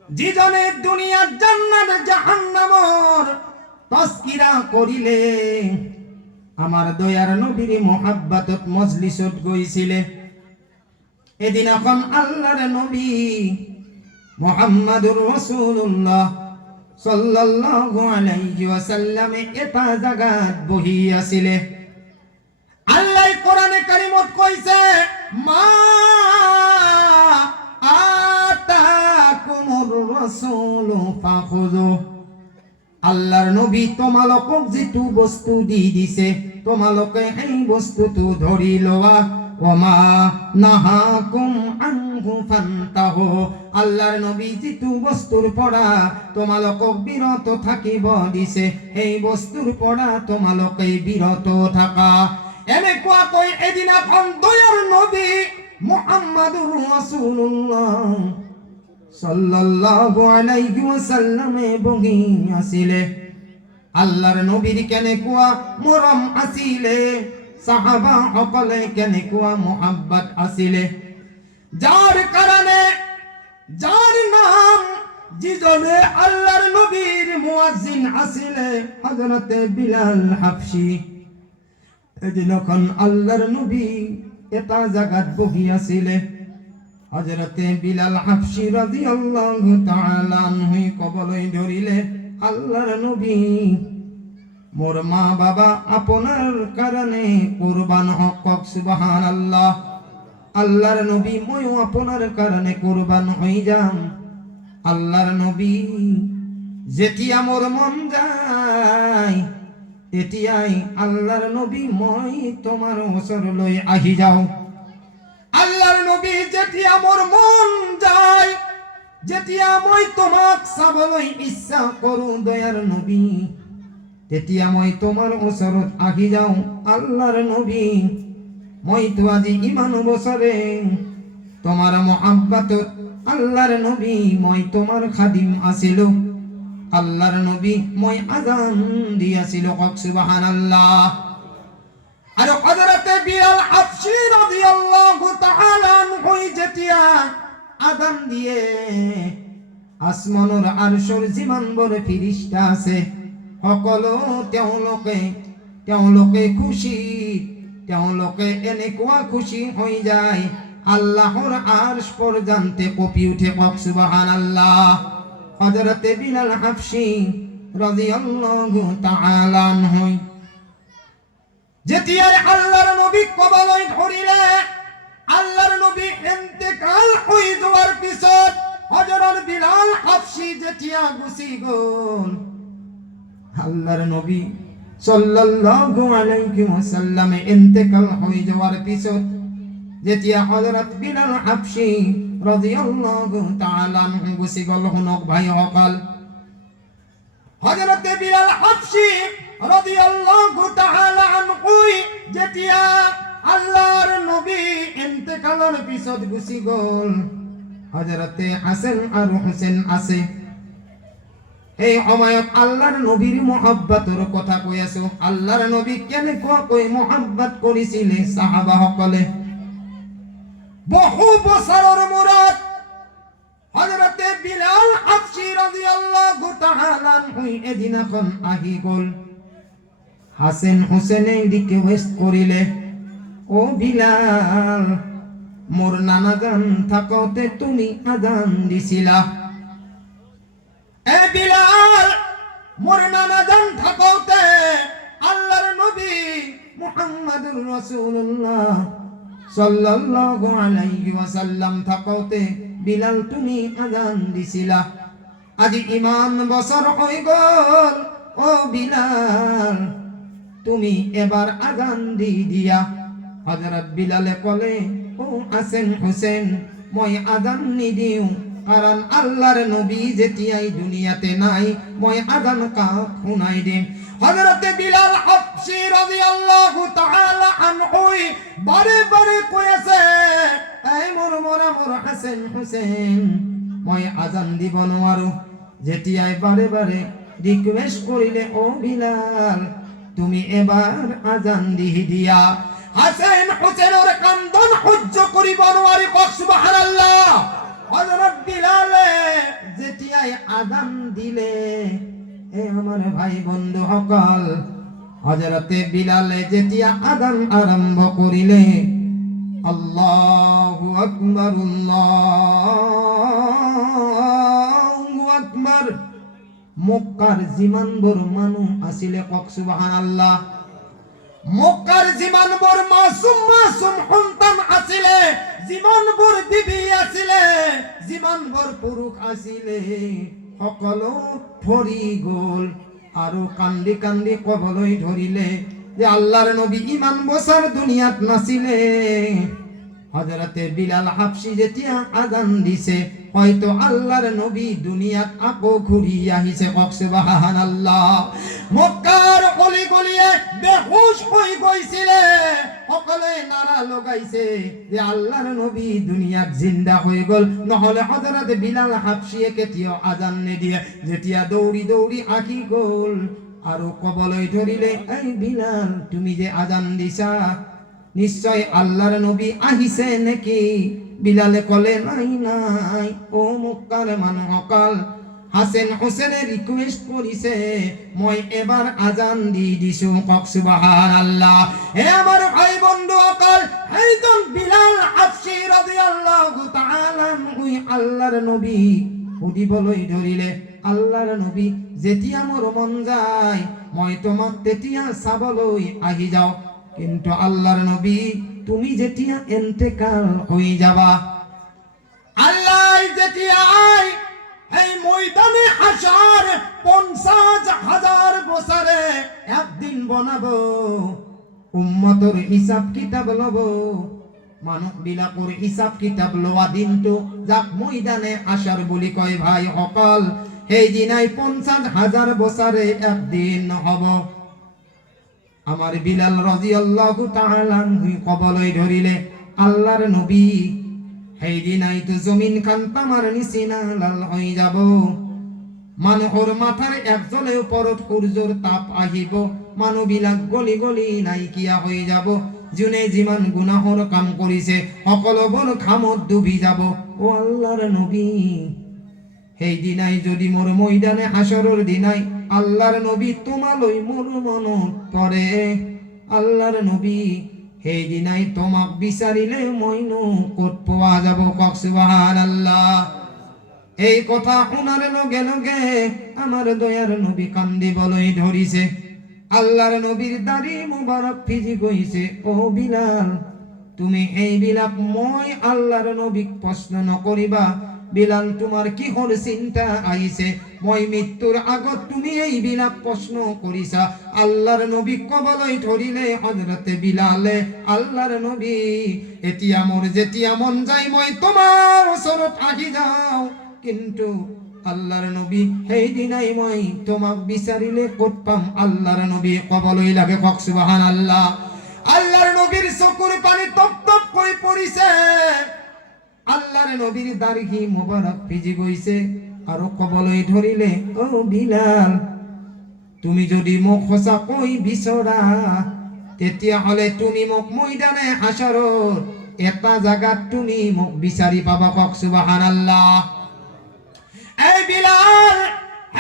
যিজনে দুনিয়ার জান্নাত জাহান্নামর তাজকিরা করিলে আমার দয়ার নবীর মুহাব্বতত মজলিসত গৈছিলে, এদিন এখন আল্লাহর নবী মুহাম্মাদুর রাসূলুল্লাহ সাল্লাল্লাহু আলাইহি ওয়াসাল্লাম এটা জায়গাত বহি আছিলে। আল্লাহ কোরআনে কারিমত কইছে মা আতাকুমুর রাসূলু ফাখুযু। আল্লাহর নবী তোমালোকক যেটো বস্তু দি দিছে তোমালোকে এই বস্তুটো ধৰি লোৱা। ওমা নাহাকুম আনহু ফান্তাহু আল্লাহর নবী যিটো বস্তুৰ পৰা তোমালোকক বিৰত থাকিব দিছে এই বস্তুৰ পৰা তোমালোকে বিৰত থাকা এনেকুৱাকৈ এদিনাখন দয়াৰ নবী মুহাম্মাদুৰ ৰাসূলুল্লাহ সাল্লাল্লাহু আলাইহি ওয়াসাল্লামে বহি আছিলে আল্লাহৰ নবীৰ কেনেকুৱা মৰম আছিলে সাহাবা সকলে কেনেকুৱা মোহাব্বত আছিলে যাৰ কাৰণে যাৰ নাম যিজনে আল্লাহৰ নবীৰ মুয়াজ্জিন আছিলে হযরতে বিলাল হাবশী এদিনখন আল্লাহৰ নবী এটা জায়গাত বহি আছিলে হযরতে বিলাল হাবশী রাদিয়াল্লাহু তাআলা আনহু কবলৈ ধৰিলে আল্লাহৰ নবী মোর মা বাবা আপনার কারণে কুরবান হক সুবহানাল্লাহ আল্লাহর নবী ময়ও আপনার কারণে কুরবান হই যাম আল্লাহর নবী যেতিয়া মোর মন যায় তেতিয়াই আল্লাহর নবী মই তোমার ওচৰলৈ আহি যাও আল্লাহর নবী যেতিয়া মোর মন যায় যেতিয়া মই তোমাক চাবলৈ ইচ্ছা কৰো দয়াৰ নবী তেতিয়া মই তোমাৰ ওচৰত আহি যাওঁ আল্লাহৰ নবী মই তো আজি ইমান বছৰে তোমাৰ মহব্বতত আল্লাহৰ নবী মই তোমাৰ খাদিম আছিলো আল্লাহৰ নবী মই আযান দি আছিলো কক সুবহানাল্লাহ আৰু হযরতে বিলাল হাবশী রাদিয়াল্লাহু তাআলা আনহু যেতিয়া আযান দিয়ে আসমানৰ আরশৰ যিমানবোৰ ফেরেশতা আছে সকলো তেওঁলোকে খুশি তেওঁলোকে এনেকুৱা খুশি হৈ যায় আল্লাহৰ আরশ পৰ্যন্ত কঁপি উঠে কক সুবহানাল্লাহ হযরতে বিলাল হাবশী রাদিয়াল্লাহু তাআলা আনহু যেতিয়া আল্লাহৰ নবী কবলৈ ধৰিলে আল্লাহৰ নবী ইন্তেকাল হৈ যোৱাৰ পিছত হযরত বিলাল হাবশী যেতিয়া গুচি গ'ল আল্লাহর নবী সাল্লাল্লাহু আলাইহি ওয়াসাল্লাম ইন্তেকাল হয়ে যাওয়ার পিছত যেতিয়া হযরত বিলাল হাবশী রাদিয়াল্লাহু তাআলা আনহু গুছি গল হুনক ভাই সকল হযরত বিলাল হাবশী রাদিয়াল্লাহু তাআলা আনহু যেতিয়া আল্লাহর নবী ইন্তেকালের পিছত গুছি গল হযরতে হাসান আর হুসেন আছে এই সময়ত আল্লাহর নবীর মহব্বতৰ কথা কৈ আছো আল্লাহর নবী কেনেকৈ মহব্বত কৰিছিলে সাহাবা সকলে বহু বছৰৰ মূৰত হযরতে বিলাল হাবশী রাদিয়াল্লাহু তাআলা আনহু এদিনাখন আহি গল হাসান হুসেনে রিকোয়েস্ট করিলে ও বিলাল মোর নানাজান থাকতে তুমি আযান দিছিলা এ বিলাল মোর নানাজান থাকতে আল্লাহর নবী মুহাম্মদুর রাসূলুল্লাহ সাল্লাল্লাহু আলাইহি ওয়াসাল্লাম থাকতে বিলাল তুমি আযান দিছিলা আজি ইমান বছর হৈ গল ও বিলাল তুমি এবার আযান দি দিয়া হযরত বিলালে কলে ও হাসান হুসেন মই আযান নিদিও কারণ আল্লাহর নবী যেতিয়াই দুনিয়াতে নাই মই আযান কাক শুনাই দিম হযরতে বিলাল হাবশী রাদিয়াল্লাহু তাআলা আনহু বারে বারে কই আছে এই মোর হাসান হুসেন মই আযান দিব নোৱাৰো যেতিয়াই বারে বারে রিকোয়েস্ট করিলে ও বিলাল তুমি এবার আযান দিয়া হাসান হুসেনের কান্দন সহ্য করিব নোৱাৰি কক সুবহানাল্লাহ হযরত বিলাল যেতিয়াই আযান দিলে এ আমার ভাই বন্ধু সকল হযরতে বিলাল যেতিয়া আযান আরম্ভ করিলে আল্লাহু আকবার আল্লাহু আকবার মক্কার যিমানবোৰ মানুহ আছিলে কক সুবহানাল্লাহ মক্কার যিমানবোৰ মাসুম সন্তান আছিলে যিমানবোৰ বিবি আছিলে যিমানবোৰ পুৰুষ আছিলে সকলো ফৰি গল আৰু কান্দি কান্দি কবলৈ ধৰিলে যে আল্লাহর নবী ইমান বসার দুনিয়াত নাছিলে হযরতে বিলাল হাবশী যেতিয়া আযান দিছে হয়তো আল্লাহর নবী দুনিয়াত আকো ঘুরি আহিছে সুবহানাল্লাহ মক্কার গলি গলিয়ে বেহুশ হই গইছিলে সকলে নারা লাগাইছে যে আল্লাহর নবী দুনিয়াত জিন্দা হয়ে গল নহলে হযরত বিলাল হাবশী কেতিয়াও আযান নিদিয়ে যেতিয়া দৌড়ি দৌড়ি আকি গল আর কবলই ধরিলে এই বিলাল তুমি যে আযান দিছা নিশ্চয় আল্লাহর নবী আহিছে নাকি বিলালে কলে নাই নাই ও মক্কার মানুষসকল হাসান হোসেনে রিকোয়েস্ট করিছে মই এবার আজান দি দিছো সুবহানাল্লাহ হে আমার ভাই বন্ধু সকল এইজন বিলাল হাবশী রাদিয়াল্লাহু তাআলা ওই আল্লাহর নবী উদিবলৈ ধরিলে আল্লাহর নবী যেতিয়া মোর মন যায় মই তোমাক তেতিয়া চাবলৈ আহি যাও কিন্তু আল্লাহর নবী তুমি যেতিয়া ইন্তেকাল হই যাবা আল্লাহ যেতিয়া এই ময়দানে হাসর 50,000 বছরে একদিন বানাবো উম্মতের হিসাব কিতাব লব মানব বিলাকর হিসাব কিতাব লওয়া দিনটো যাক ময়দানে হাসর বলি কয় ভাই সকল এই দিনাই 50,000 বছরে একদিন হব আমার বিলাল রাদিয়াল্লাহু তাআলা কবলই ধরিলে আল্লাহর নবী এই দিনাই তো জমিন খান তামার নিচিনা লাল হয়ে যাব মানুহৰ মাথার একজলে ওপৰত সূৰ্যৰ তাপ আহিব মানুহবিলাক গলি গলি নাইকিয়া হয়ে যাব যোনে যিমান গুনাহৰ কাম কৰিছে সকলোবোৰ খামত ডুবি যাব ও আল্লাহর নবী এই দিনাই যদি মোর ময়দানে হাসরের দিনাই আল্লাহর নবী তোমালৈ মোর মনত পড়ে আল্লাহর নবী এই দিনাই তোমাক বিচারিলে মইনো কত পাওয়া যাব সুবহানাল্লাহ এই কথা শোনার লগে লগে আমার দয়ার নবী কান্দিবলৈ ধরিছে আল্লাহর নবীর দাড়ি মুবারক ভিজি গইছে ও বিলাল তুমি এই বিলাপ মই আল্লাহর নবীক প্রশ্ন নকরিবা বিলাল তোমার কি হল চিন্তা আইছে মই মৃত্যুর আগত তুমি এই বিলাপ প্রশ্ন করিছা আল্লাহর নবী কবলই ধরিলে হযরতে বিলালে আল্লাহর নবী এতিয়া মোর যেতিয়া মন যায় মই তোমার ওচৰত আহি যাও কিন্তু আল্লাহর নবী সেই দিনাই মই তোমাক বিচারিলে কত পাম আল্লাহর নবী কবলই লাগে সুবহানাল্লাহ আল্লাহর নবীর চকুর পানি টপ টপ করে পড়িছে আল্লাহর নবীর দাড়ি মোবারক ভিজি গইছে আর কবলই ধরিলে ও বিলাল তুমি যদি মোক সঁচা কই বিচৰা তেতিয়া হলে তুমি মোক ময়দানে হাসৰত এটা জায়গাত তুমি মোক বিচাৰি পাবা সুবহানাল্লাহ এই বিলাল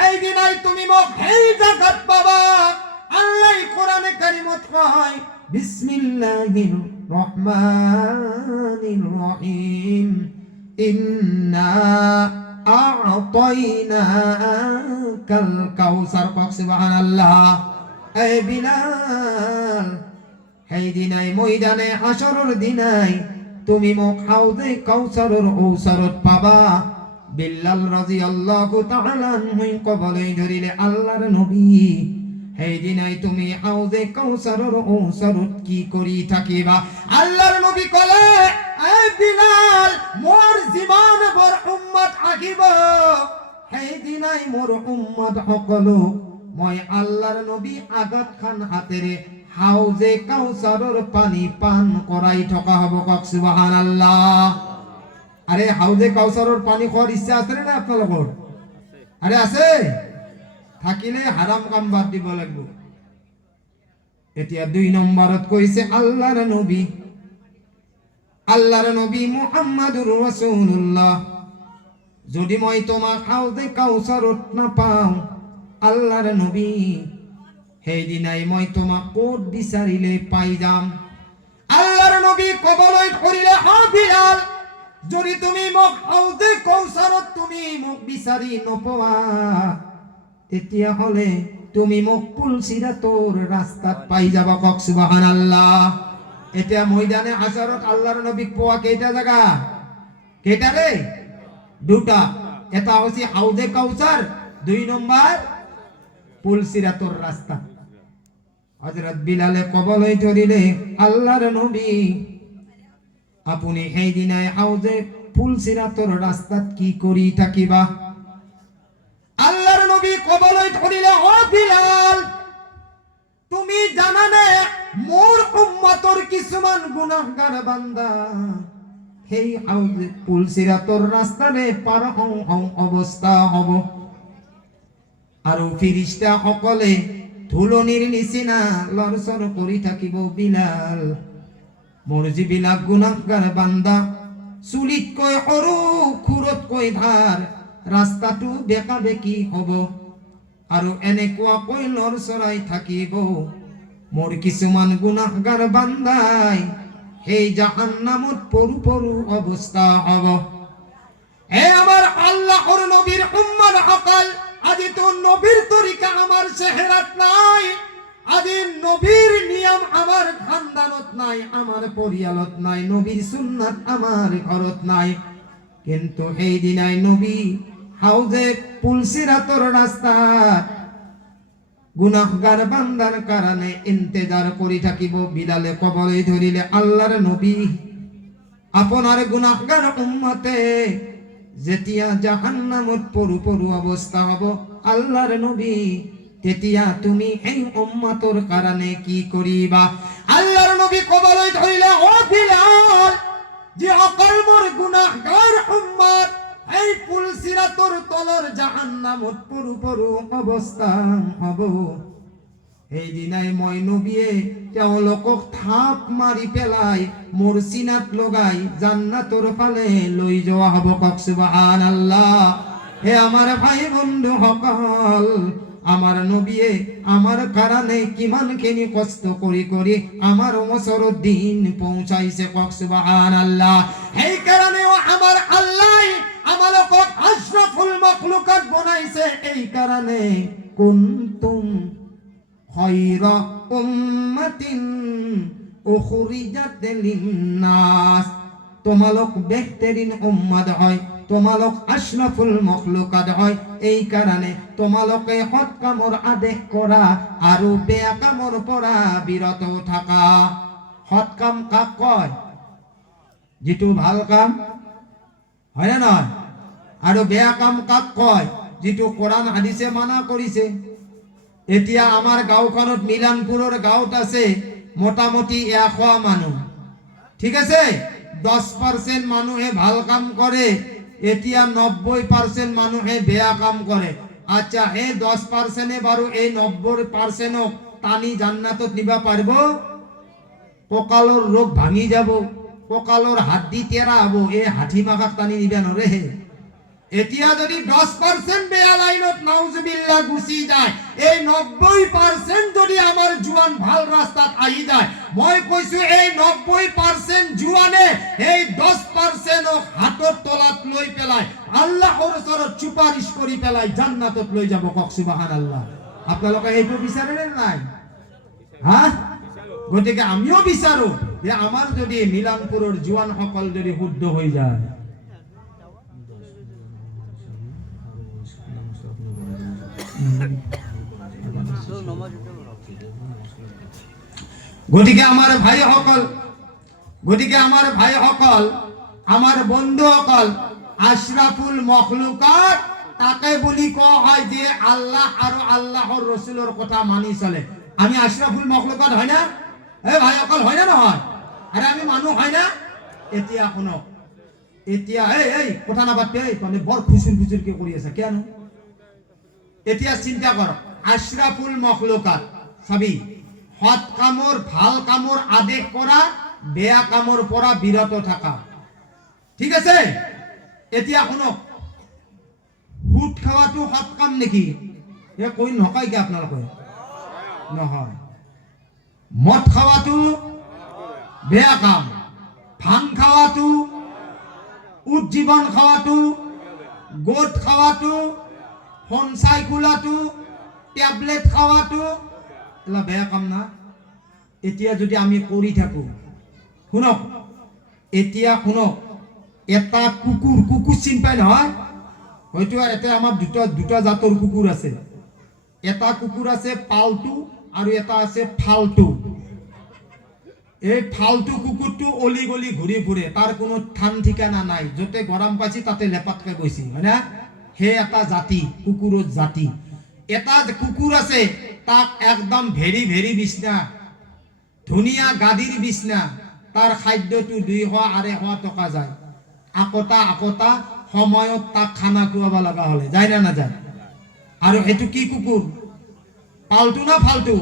এই দিনাই তুমি মোক এই জায়গাত পাবা আল্লাহ কোরআনে কারিমত কয় বিসমিল্লাহির রহমানির রহিম ইন্না আ'তাইনাকাল কাউসার সুবহানাল্লাহ এই বিলাল এই দিনাই ময়দানে হাসরের দিনাই তুমি মোক হাউজে কাউসারের ঔসারত পাবা বিলাল রাদিয়াল্লাহু তাআলা কবলই ধরিলে আল্লাহর নবী এই দিনাই তুমি হাউজে কাউসারের ঔসারত কি করি থাকিবা আল্লাহর নবী কলে এই বিলাল মোর জীবন ভর উম্মত আহিব এই দিনাই মোর উম্মত সকলো মই আল্লাহর নবী আগাত খান হাতেৰে হাউজে কাউসারের পানি পান করাই থকা হব সুবহানাল্লাহ আরে হাউজে কাউসারের পানি খাওয়ার ইচ্ছা আছে না আপনাদের আরে আছে থাকিলে হারাম কাম বাদ দিব লাগব এতিয়া 2 নম্বরত কইছে আল্লাহর নবী মুহাম্মাদুর রাসূলুল্লাহ যদি মই তোমাক হাউজে কাউসারত না পাও আল্লাহর নবী সেই দিনাই মই তোমাক কোট বিচারিলে পাই যাম আল্লাহর নবী কবলই ধরিলে ও বিলাল যদি তুমি মোক হাউজে কাউসারত তুমি মোক বিচারি নপোৱা তেতিয়া হলে তুমি মোক পুলসিরাতর রাস্তাত পাই যাবা সুবহানাল্লাহ এটা ময়দানে হাসরত আল্লাহর নবী পোয়া কেটা জায়গা কেটা রে দুটা এটা হচ্ছে হাউজে কাউসার 2 নম্বর পুলসিরাতর রাস্তা হযরত বিলালে কবলে ধরিলে আল্লাহর নবী আপনি এই দিনাই হাউজে ফুলসিরাতর রাস্তাত কি করি থাকিবা? আল্লাহর নবী কবলে ধরিলে, ও বিলাল, তুমি জানা না মোর উম্মতর কিছুমান গুনাহগার বান্দা এই হাউজে ফুলসিরাতর রাস্তারে পার হও অবস্থা হব, আর ফিরিস্তা সকলে ধুলনির নিচিনা লৰচৰ কৰি থাকিব। বিলাল, মোৰ যিবিলাক গুনাহগাৰ বান্দা চুলিতকৈ সৰু খুৰতকৈ ধাৰ ৰাস্তাটো বেকা বেকি হ'ব, আৰু এনেকুৱাকৈ লৰচৰাই থাকিব মোৰ কিছুমান গুনাহগাৰ বান্দাই সেই জাহান্নামত পৰু পৰু অৱস্থা হ'ব। হে আমার আল্লাহর নবীর উম্মত সকল, আজি তো নবীর তরিকা আমার চেহারাত নাই, আজি নবীর নিয়ম আমার খানদানত নাই, আমার পরিয়ালত নাই, নবীর সুন্নাত আমার ঘরত নাই। কিন্তু এই দিনাই নবী হাউজে পুলসিরাতর রাস্তা গুনাহগার বান্দার কারণে ইন্তেজার করি থাকিব। বিলালে কবলে ধরিলে আল্লাহর নবী আপনার গুনাহগার উম্মতে যেতিয়া জাহান্নামত পৰু পৰু অৱস্থা হ'ব, আল্লাহর নবী তেতিয়া তুমি এই উম্মতৰ কাৰণে কি কৰিবা? আল্লাহর নবী কবলে ধৰিলে, ও বিলাল, যে অকল মোৰ গুনাহগাৰ উম্মত এই পুলসিরাতর তলৰ জাহান্নামত পৰু পৰু অৱস্থা হ'ব, এই দিনাই মই নবীয়ে তেওঁলোকক থাপ মাৰি পেলাই মোৰ চিনাত লগাই জান্নাতৰ ফালে লৈ যোৱা হ'ব। কক সুবহানাল্লাহ। হে আমার ভাই বন্ধু সকল, আমার নবীয়ে আমার কারণে কিমানখিনি কষ্ট কৰি কৰি আমার ওচৰত দিন পৌঁছাইছে। কক সুবহানাল্লাহ। এই কাৰণেও আমার আল্লাহ আমালোকক আশরাফুল মাখলুকাত বনাইছে, এই কারণে কুনতুম খায়রা উম্মাতিন উখরিজাত লিন্নাস, তোমালোক বেহতরিন উম্মত হয়, তোমালোক আশরাফুল মাখলুকাত হয়, এই কারণে তোমালোকে সৎ কামৰ আদেশ কৰা আৰু বেয়া কামৰ পৰা বিৰত থাকা। সৎ কাম কাক কয়? যিটো ভাল কাম, হয় না নহয়? আৰু বেয়া কাম কাক কয়? যিটো কোরআন হাদিসে মানা কৰিছে। এতিয়া আমাৰ গাঁওখনত মিলানপুৰৰ গাঁৱত আছে মোটামুটি 100 মানুহ, ঠিক আছে? 10% মানুহে ভাল কাম কৰে, এতিয়া 90% মানুহে বেয়া কাম কৰে। আচ্ছা, এই 10% বাৰু এই 90%ক টানি জান্নাতত নিবা পাৰিব? কঁকালৰ ৰোগ ভাঙি যাব, কঁকালৰ হাড্ডি তেৰা হ'ব, এই হাঠি মাখাক টানি নিবা নৰে। এতিয়া যদি 10% বেয়া লাইনত নাউজুবিল্লাহ গুচি যায়, এই 90% যদি আমার জুয়ান ভাল রাস্তাত আহি যায়, মই কৈছো এই 90% জুয়ানে এই 10% হাতত তলাত লৈ পেলাই আল্লাহর ওচৰত চুপারিশ কৰি পেলাই জান্নাতত লৈ যাব। কক সুবহানাল্লাহ। আপোনালোকে এইটো বিচাৰে নে নাই? হ্যাঁ, গতিকে আমিও বিচাৰো যে আমার যদি মিলানপুৰৰ জুয়ান সকল যদি শুদ্ধ হৈ যায়, গতিকে আমার ভাই সকল, আমার বন্ধু সকল, আশরাফুল মখলুকাত তাকে বলি কোৱা হয় যে আল্লাহ আৰু আল্লাহর রসুলের কথা মানি চলে। আমি আশরাফুল মখলুকাত হয় না? এ ভাই সকল, হয় না নহয়? আরে আমি মানুহ হয় না? এতিয়া শুনক, এতিয়া এই কথা নাপাতে, তহঁতে বৰ খুচুৰ খুচুৰকে কৰি আছা কেন? এতিয়া চিন্তা কৰক, আশরাফুল মখলুকাত চাবি সৎ কামৰ ভাল কামৰ আদেশ কৰা, বেয়া কামৰ পৰা বিৰত থাকা, ঠিক আছে? এতিয়া শুনক, সুদ খাওয়াটো সৎ কাম নেকি? এ কৈ নকয় কি আপোনালোকে? নহয়। মদ খাওয়াটো বেয়া কাম, ভাং খাওয়াটো, উজ্জীৱন খাওয়াটো, গোট খাওয়াটো, সঞ্চাই খোলাটো, ট্যাবলেট খাওয়াটো এলা বেয়া কাম না? এতিয়া যদি আমি কৰি থাকো, শুনক, এতিয়া শুনক, এটা কুকুৰ চিন পাই নহয়? হয়তো এটা আমাৰ দুটা জাতৰ কুকুৰ আছে। এটা কুকুৰ আছে পালটু, আৰু এটা আছে ফাল্টু। এই ফাল্টু কুকুৰটো অলি গলি ঘূৰি ফুৰে, তাৰ কোনো ঠান ঠিকানা নাই, য'তে গৰম পাইছি তাতে লেপাতকে গৈছি, হয় না? সেই এটা জাতি, কুকুৰৰ জাতি। এটা কুকুৰ আছে, তাক একদম ভেৰি ভেৰি বিছনা, ধুনীয়া গাদীৰ বিছনা, তাৰ খাদ্যটো 200-250 টকা যায়। আকতা সময়ত তাক খানা খুৱাব লগা হ'লে যায় না নাযায়? আৰু সেইটো কি কুকুৰ? পাল্টু না ফাল্টু?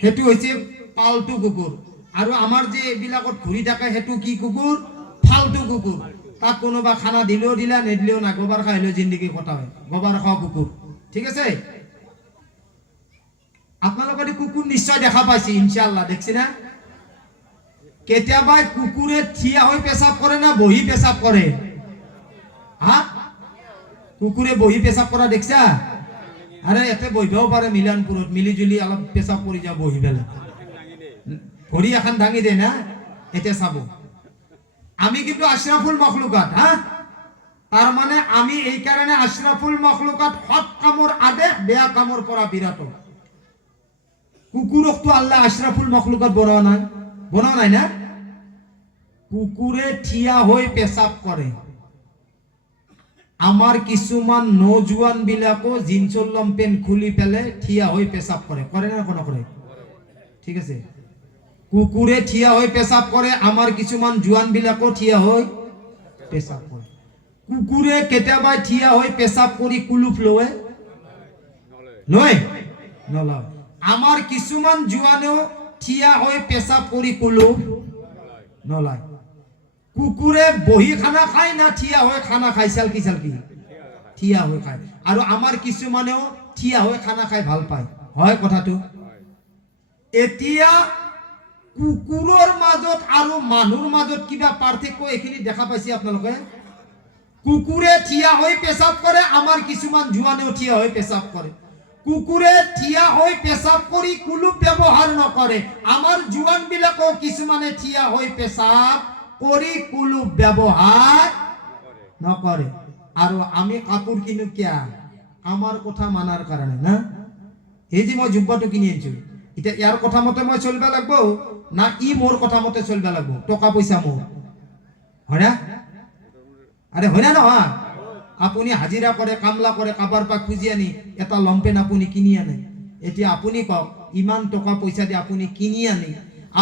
সেইটো হৈছে পাল্টু কুকুৰ। আৰু আমাৰ যে এইবিলাকত ঘূৰি থাকে সেইটো কি কুকুৰ? ফাল্টু কুকুৰ। তাক কোনোবা খানা দিলেও দিলা, নিদিলেও না, গোবৰ খাইলেও জিন্দগী কটা হয়, গোবৰ খোৱা কুকুৰ। ঠিক আছে? আপোনালোকে কুকুৰ নিশ্চয় দেখা পাইছে, ইনশাআল্লাহ দেখছি না? কেতিয়াবা কুকুৰে থিয়া হৈ পেচাব কৰে না বহি পেচাব কৰে? হা? কুকুৰে বহি পেচাব কৰা দেখছা? আরে এতে বহিবও পাৰে মিলানপুৰত, মিলি জুলি অলপ পেচাব কৰি যাও বহি পেলাই, ভৰি এখন দাঙি দে না। এতে চাব আমি কিন্তু আশরাফুল মখলুকাত। হা? তার মানে আমি এই কারণে আশরাফুল মখলুকাত, সৎ কামৰ আদেশ, বেয়া কামৰ পৰা বিৰত। কুকুরক তো আল্লাহ আশরাফুল মখলুকাত বনোৱা নাই না? কুকুরে থিয়া হৈ পেচাব করে। আমার কিছুমান নজুৱান বিলাকো জিন্সৰ লম্পেন খুলি পেলে থিয়া হৈ পেচাব করে, করে না কোনো করে? ঠিক আছে? কুকুরে থিয়া হৈ পেচাব করে, আমার কিছুমান জোৱান বিলাকো থিয়া হৈ পেচাব করে। কুকুরে কেতিয়াবা থিয়া হৈ পেচাব কৰি কুলুপ লয় নলয়। আমার কিছুমান জোৱানেও থিয়া হৈ পেচাব কৰি কুলুপ নলয়। কুকুরে বহি খানা খায় না থিয়া হৈ খানা খায়? চালকি থিয়া হৈ খায়। আৰু আমাৰ কিছুমানেও থিয়া হৈ খানা খাই ভাল পায়, হয় কথাটো? এতিয়া কুকুৰৰ মাজত আৰু মানুহৰ মাজত কিবা পাৰ্থক্য এইখিনি দেখা পাইছে আপোনালোকে? কুকুৰে থিয়া হৈ পেচাব কৰে, আমাৰ কিছুমান জোৱানেও থিয়া হৈ পেচাব কৰে। কুকুৰে থিয়া হৈ পেচাব কৰি কুলুপ ব্যৱহাৰ নকৰে, আমাৰ জোৱান বিলাকও কিছুমানে থিয়া হৈ পেচাব কৰি কুলুপ ব্যৱহাৰ নকৰে। আৰু আমি কাপোৰ কিনো কিয়া? আমাৰ কথা মানাৰ কাৰণে না? এই যে মই জুব্বাটো কিনি আনিছো, এতিয়া ইয়াৰ কথা মতে মই চলিব লাগিব না ই মোৰ কথা মতে চলিব লাগিব? টকা পইচা মোৰ, হয় না? আরে হয় না নহয়? আপুনি হাজিৰা কৰে, কামলা কৰে, কাবাৰ পৰা খুজি আনি এটা লম্পেন আপুনি কিনি আনে। এতিয়া আপুনি কওক, ইমান টকা পইচা দি আপুনি কিনি আনি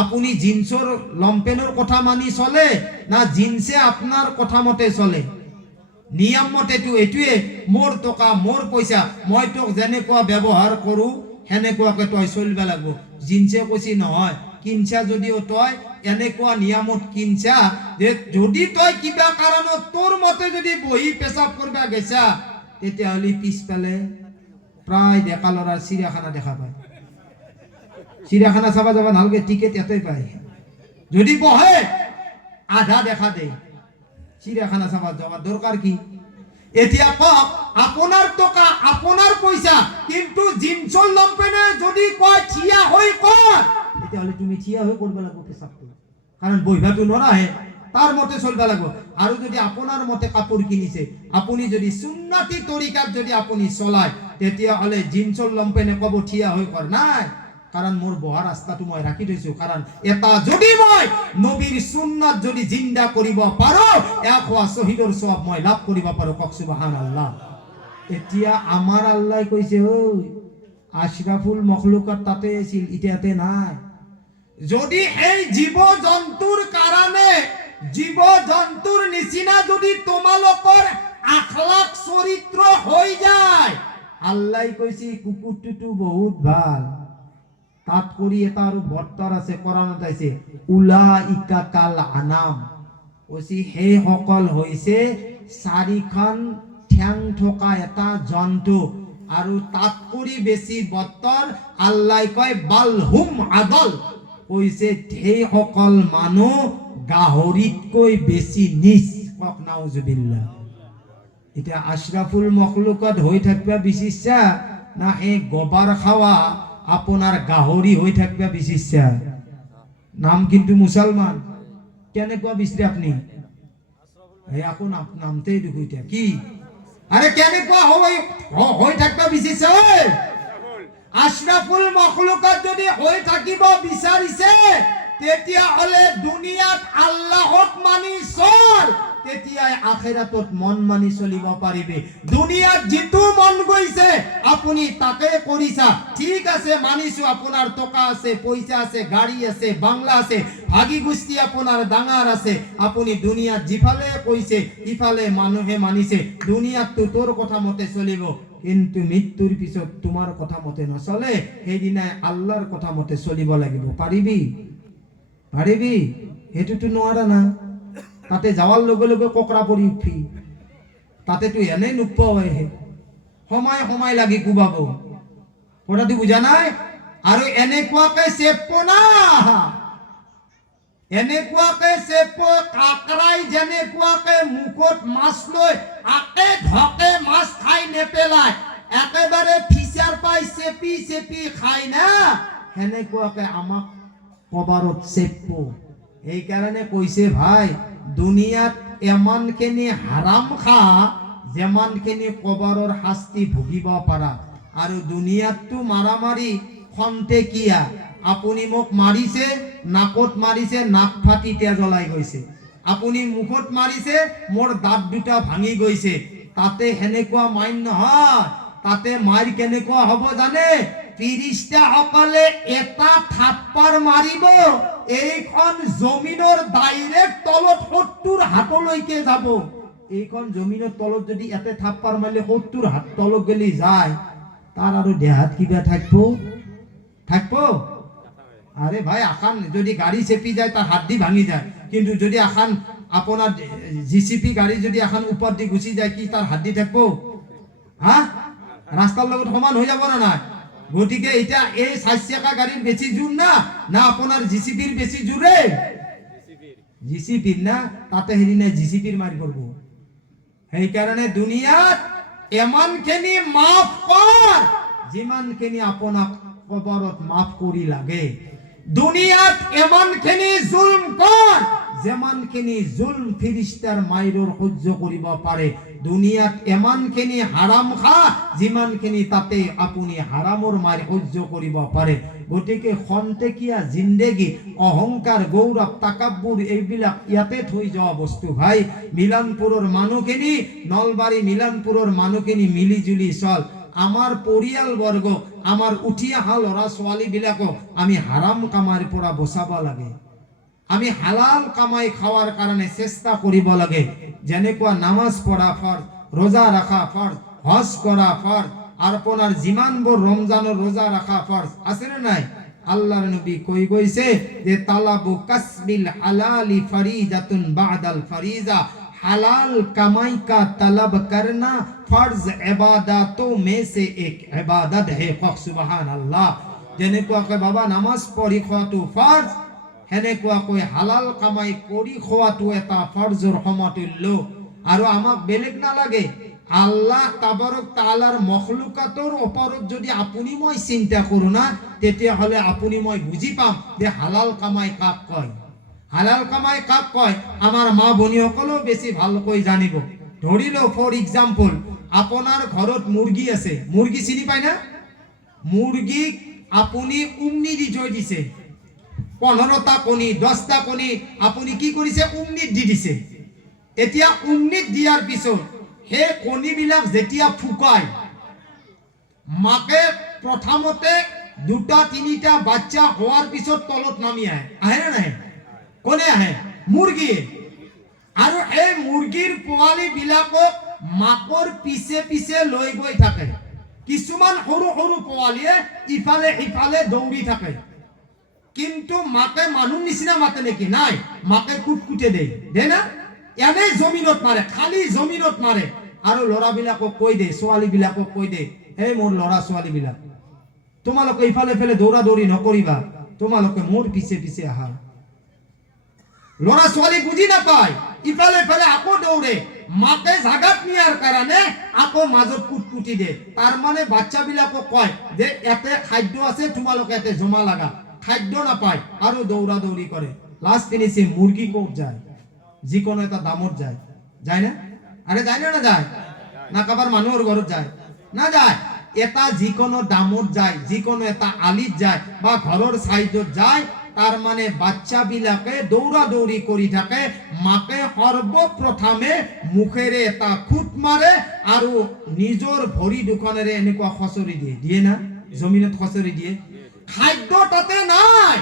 আপুনি জিন্সৰ লম্পেনৰ কথা মানি চলে না জিন্সে আপনার কথা মতে চলে? নিয়ম মতেটো এইটোৱে, মোৰ টকা মোৰ পইচা, মই তোক যেনেকুৱা ব্যৱহাৰ কৰো সেনেকুৱাকে তই চলিব লাগিব। জিন্সে কৈছি নহয়, কিনছা যদিও তই এনেকুৱা নিয়মত কিনছা যে যদি তই কিবা কাৰণত তোৰ মতে যদি বহি পেচাব কৰবা গেছা, তেতিয়াহ'লে পিছফালে প্ৰায় ডেকা ল'ৰাৰ চিৰিয়াখানা দেখা পায়। চিৰিয়াখানা চাবা যাবা নালগে, টিকেট এটাই পায়। যদি বহে আধা দেখা দে, চিৰিয়াখানা চাবা যাবা দৰকাৰ কি? এতিয়া কওক, আপোনাৰ টকা আপোনাৰ পইচা, কিন্তু জিন্সৰ লম্পেনে যদি কয় থিয়া হৈ কৰ, তেতিয়াহ'লে তুমি থিয়া হৈ কৰিব লাগিব পেচাবটো, কাৰণ বহিবাটো নৰাহে, তাৰ মতে চলিব লাগিব। আৰু যদি আপোনাৰ মতে কাপোৰ কিনিছে, আপুনি যদি সুন্নতি তৰিকাত যদি আপুনি চলায়, তেতিয়াহ'লে জিন্সৰ লম্পেনে ক'ব থিয়া হৈ কৰ নাই, কাৰণ মোৰ বহা ৰাস্তাটো মই ৰাখি থৈছো। কাৰণ এটা যদি মই নবীৰ সুন্নাত যদি জিন্দা কৰিব পাৰো, 100 শহীদৰ সওয়াব মই লাভ কৰিব পাৰো। কক সুবহানাল্লাহ। এতিয়া আমাৰ আল্লাহ কৈছে, ঐ আশরাফুল মখলুকাত তাতে আছিল, এতিয়াতে নাই। যদি এই জীৱ জন্তুৰ কাৰণে, জীৱ জন্তুৰ নিচিনা যদি তোমালোকৰ আখলাক চৰিত্ৰ হৈ যায়, আল্লাহ কৈছে কুকুৰটো বহুত ভাল। তাত কৰি এটা আৰু বৰ্তাৰ আছে, কোৰানত আছে, উলাইকা কাল আনাম, কৈছে সেই সকল হৈছে 4খন ঠেং থকা এটা জন্তু। আৰু তাত কৰি বেছি বৰ্তৰ আল্লাহ কয় বালহুম আদল, কৈছে সেই সকল মানুহ গাহৰিতকৈ বেছি নিচ। কক নাউজুবিল্লাহ। এতিয়া আশরাফুল মখলুকাত হৈ থাকিবা বিচাৰিছা না এই গোবৰ খাওয়া আপনার গাহরি হয়ে থাকবে বিচাৰিছা? নাম কিন্তু মুসলমান, কেনেকুৱা বিচাৰে আপনি? এই আপন নামতেই দেখো এতিয়া কি? আরে কেনেকুৱা হৈ থাকবে বিচাৰিছা? আশরাফুল মখলুকাত যদি হৈ থাকিব বিচাৰিছে তেতিয়া হলে দুনিয়াত আল্লাহক মানি চল, তেতিয়াই আখিৰাতত মন মানি চলিব পাৰিবি। দুনিয়াত যিটো মন গৈছে আপুনি তাকে কৰিছা, ঠিক আছে মানিছো, আপোনাৰ টকা আছে, পইচা আছে, গাড়ী আছে, বাংলা আছে, ভাগি গোষ্ঠী আপোনাৰ ডাঙৰ আছে, আপুনি দুনিয়াত যিফালে কৈছে ইফালে মানুহে মানিছে, দুনিয়াততো তোৰ কথা মতে চলিব, কিন্তু মৃত্যুৰ পিছত তোমাৰ কথা মতে নচলে, সেইদিনাই আল্লাহৰ কথা মতে চলিব লাগিব। পাৰিবি? পাৰিবি? সেইটোতো নোৱাৰা না। তাতে যাওয়ার লগে লগে কোকরা পড়ি উঠি, তাতে তুই এনে নুপাওয়ে সময় সময় লাগি কুবাব, কথাটো বুঝা নাই? আৰু এনেকুৱাকে চেপব না, এনেকুৱাকে চেপব কাকৰাই যেনেকুৱাকে মুখত মাছ লৈ আকে ধকে মাছ খাই নেপেলায়, একেবাৰে ফিচাৰ পাই চেপি চেপি খাই না, সেনেকুৱাকে আমাক কবাৰত চেপব। এই কাৰণে কৈছে ভাই, দুনিয়াত এমানখিনি হাৰাম খা যেমানখিনি কবৰৰ শাস্তি ভুগিব পাৰা। আৰু দুনিয়াততো মাৰামাৰি খন্তেকীয়া, আপুনি মোক মাৰিছে, নাকত মাৰিছে, নাক ফাটি তেজ ওলাই গৈছে, আপুনি মুখত মাৰিছে, মোৰ দাঁত দুটা ভাঙি গৈছে, তাতে সেনেকুৱা মাইন নহয়। তাতে মাৰ কেনেকুৱা হ'ব জানে? ফিৰিস্তা সকলে এটা থাপ্পাৰ মাৰিব, এইখন জমিনৰ ডাইৰেক্ট তলত 70 হাতলৈকে যাব। এইখন জমিনৰ তলত যদি এতে থাপ্পাৰ মাৰিলে 70 হাত তলত গেলি যায়, তাৰ আৰু দেহাত কিবা থাকবো? থাকবো? আরে ভাই, আখান যদি গাড়ি চেপি যায় তার হাত দি ভাঙি যায়, কিন্তু যদি আখান আপনার জিসিপি গাড়ি যদি আখান উপর দি গুছি যায়, কি তার হাত দি থাকবো? হ্যাঁ, রাস্তার লগত সমান হয়ে যাব না না? গতিকে এটা এই 4 চাকা গাড়ির বেশি জোর না, না আপনার জিসিপির বেশি জোরে? জিসিপির না, তাতে হেরি না জিসিপির মারি করব। এই কারণে দুনিয়াত এমানখিনি মাফ কর যিমানখিনি আপোনাক কবরত মাফ করি লাগে। দুনিয়াত এমানখিনি জুলম কর যেমানখিনি জুলম ফিরিস্তার মাইৰৰ সহ্য কৰিব পাৰে। দুনিয়াত এমানখিনি হারাম খা যিমানখিনি তাতে আপুনি হারামৰ মাৰ সহ্য কৰিব পাৰে। গতিকে খন্তেকীয়া জিন্দেগী, অহংকাৰ, গৌৰৱ, তাকাব্বুৰ এইবিলাক ইয়াতে থৈ যোৱা বস্তু। ভাই, মিলনপুৰৰ মানুহখিনি, নলবাৰী মিলনপুৰৰ মানুহখিনি মিলি জুলি চল। আমার পৰিয়াল বর্গ, আমার উঠি অহা ল'ৰা ছোৱালী বিলাকক আমি হারাম কামাৰ পৰা বচাব লাগে। আমি হালাল কামাই খাওয়ার কারণে চেষ্টা করিব লাগে। যেনেকুৱা নামাজ পড়া ফরজ, রোজা রাখা ফরজ, হজ করা ফরজ, আর আপনার জিমানবোৰ রমজানের রোজা রাখা ফরজ আছে না নাই? আল্লাহর নবী কই গৈছে যে তালাবু কাসবিল হালালি ফরিজাতুন বাদাল ফরিজা, হালাল कमाई का तलब करना फर्ज इबादतों में से एक इबादत है। सुभान अल्लाह। যেনেকুৱাকৈ বাবা নামাজ পঢ়ি খোৱাটো ফৰ্জ, সেনেকুৱাকৈ হালাল কামাই কৰি খোৱাটো এটা ফৰ্জৰ সমতুল্য। আৰু আমাক বেলেগ নালাগে, আল্লাহ তাবাৰক তাআলাৰ মখলুকাতৰ ওপৰত যদি আপুনি মই চিন্তা কৰো না, তেতিয়াহ'লে আপুনি মই বুজি পাম যে হালাল কামাই কাক কয়। হালাল কামাই কাক কয় আমার মা ভনীসকলেও বেশি ভালকৈ জানিব। ধৰি লও ফর এক্সাম্পল, আপনার ঘৰত মুরগি আছে, মুরগি চিনি পায় না? মুরগি আপুনি উমনি দি থৈ দিছে, 15টা কণী 10টা কণী আপুনি কি কৰিছে? উমনিত দি দিছে। এতিয়া উমনিত দিয়াৰ পিছত সেই কণীবিলাক যেতিয়া ফুকায়, মাকে প্ৰথমতে 2টা 3টা বাচ্চা হওয়ার পিছত তলত নামি আহে না নাই? কোনে আহে? মুরগি। আৰু এই মুরগিৰ পোৱালি বিলাকক মাকৰ পিছে পিছে লৈ গৈ থাকে। কিছুমান সৰু সৰু পোৱালিয়ে ইফালে ইফালে দৌৰি থাকে, কিন্তু মাকে মানুহ নিচিনা মাতে নেকি? নাই, মাকে কুটকুটে দে না, এনে জমিনত মাৰে, খালি জমিনত মাৰে। আৰু ল'ৰাবিলাকক কৈ দে, ছোৱালীবিলাকক কৈ দে, এই মোৰ ল'ৰা ছোৱালীবিলাক, তোমালোকে ইফালে ইফালে দৌৰা দৌৰি নকৰিবা, তোমালোকে মোৰ পিছে পিছে আহা। ল'ৰা ছোৱালী বুজি নাপায়, ইফালে ইফালে আকৌ দৌৰে, মাকে জাগাত নিয়াৰ কাৰণে আকৌ মাজত কুটকুটি দে। তাৰ মানে বাচ্চাবিলাকক কয় যে এতে খাদ্য আছে, তোমালোকে এতে জমা লাগা। খাদ্য নাপায় আৰু দৌৰা দৌৰি কৰে। লাষ্ট ফিনিশে মুরগি কোট যায়, যিকোনো এটা দামত যায় না? আরে যায় না? না যায় না? কাবাৰ মানুহৰ ঘৰত যায় না? যায়। এটা যিকোনো দামত যায়, যিকোনো এটা আলিত যায় বা ঘৰৰ সাইজত যায়, তাৰ মানে বাচ্চাবিলাকে দৌৰা দৌৰি কৰি থাকে, মাকে সৰ্বপ্ৰথমে মুখেৰে এটা খুট মাৰে আৰু নিজৰ ভৰি দুখনেৰে এনেকুৱা খচৰি দিয়ে না, জমিনত খচৰি দিয়ে। খাদ্য তাতে নাই,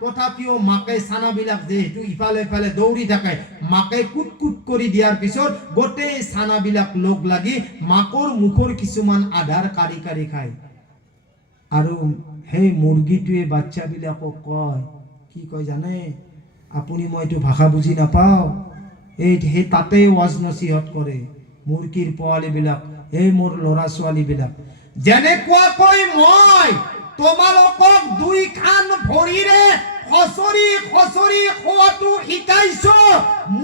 তথাপিও মাকে চানাবিলাক যেহেতু ইফালে ইফালে দৌৰি থাকে, মাকে কুট কুট কৰি দিয়াৰ পিছত গোটেই চানাবিলাক লগ লাগি মাকৰ মুখৰ কিছুমান আধাৰ কাঢ়ি কাঢ়ি খায়। আৰু সেই মুৰ্গীটোৱে বাচ্চাবিলাকক কয়, কি কয় জানে? আপুনি মইতো ভাষা বুজি নাপাওঁ, সেই তাতেই ওয়াজ নচিহত কৰে মুৰ্গীৰ পোৱালিবিলাক, এই মোৰ ল'ৰা ছোৱালীবিলাক। যেনেকুৱাকৈ মই তোমালোকক দুইখান ভৰিৰে খচৰি খচৰি খোৱাটো শিকাইছো,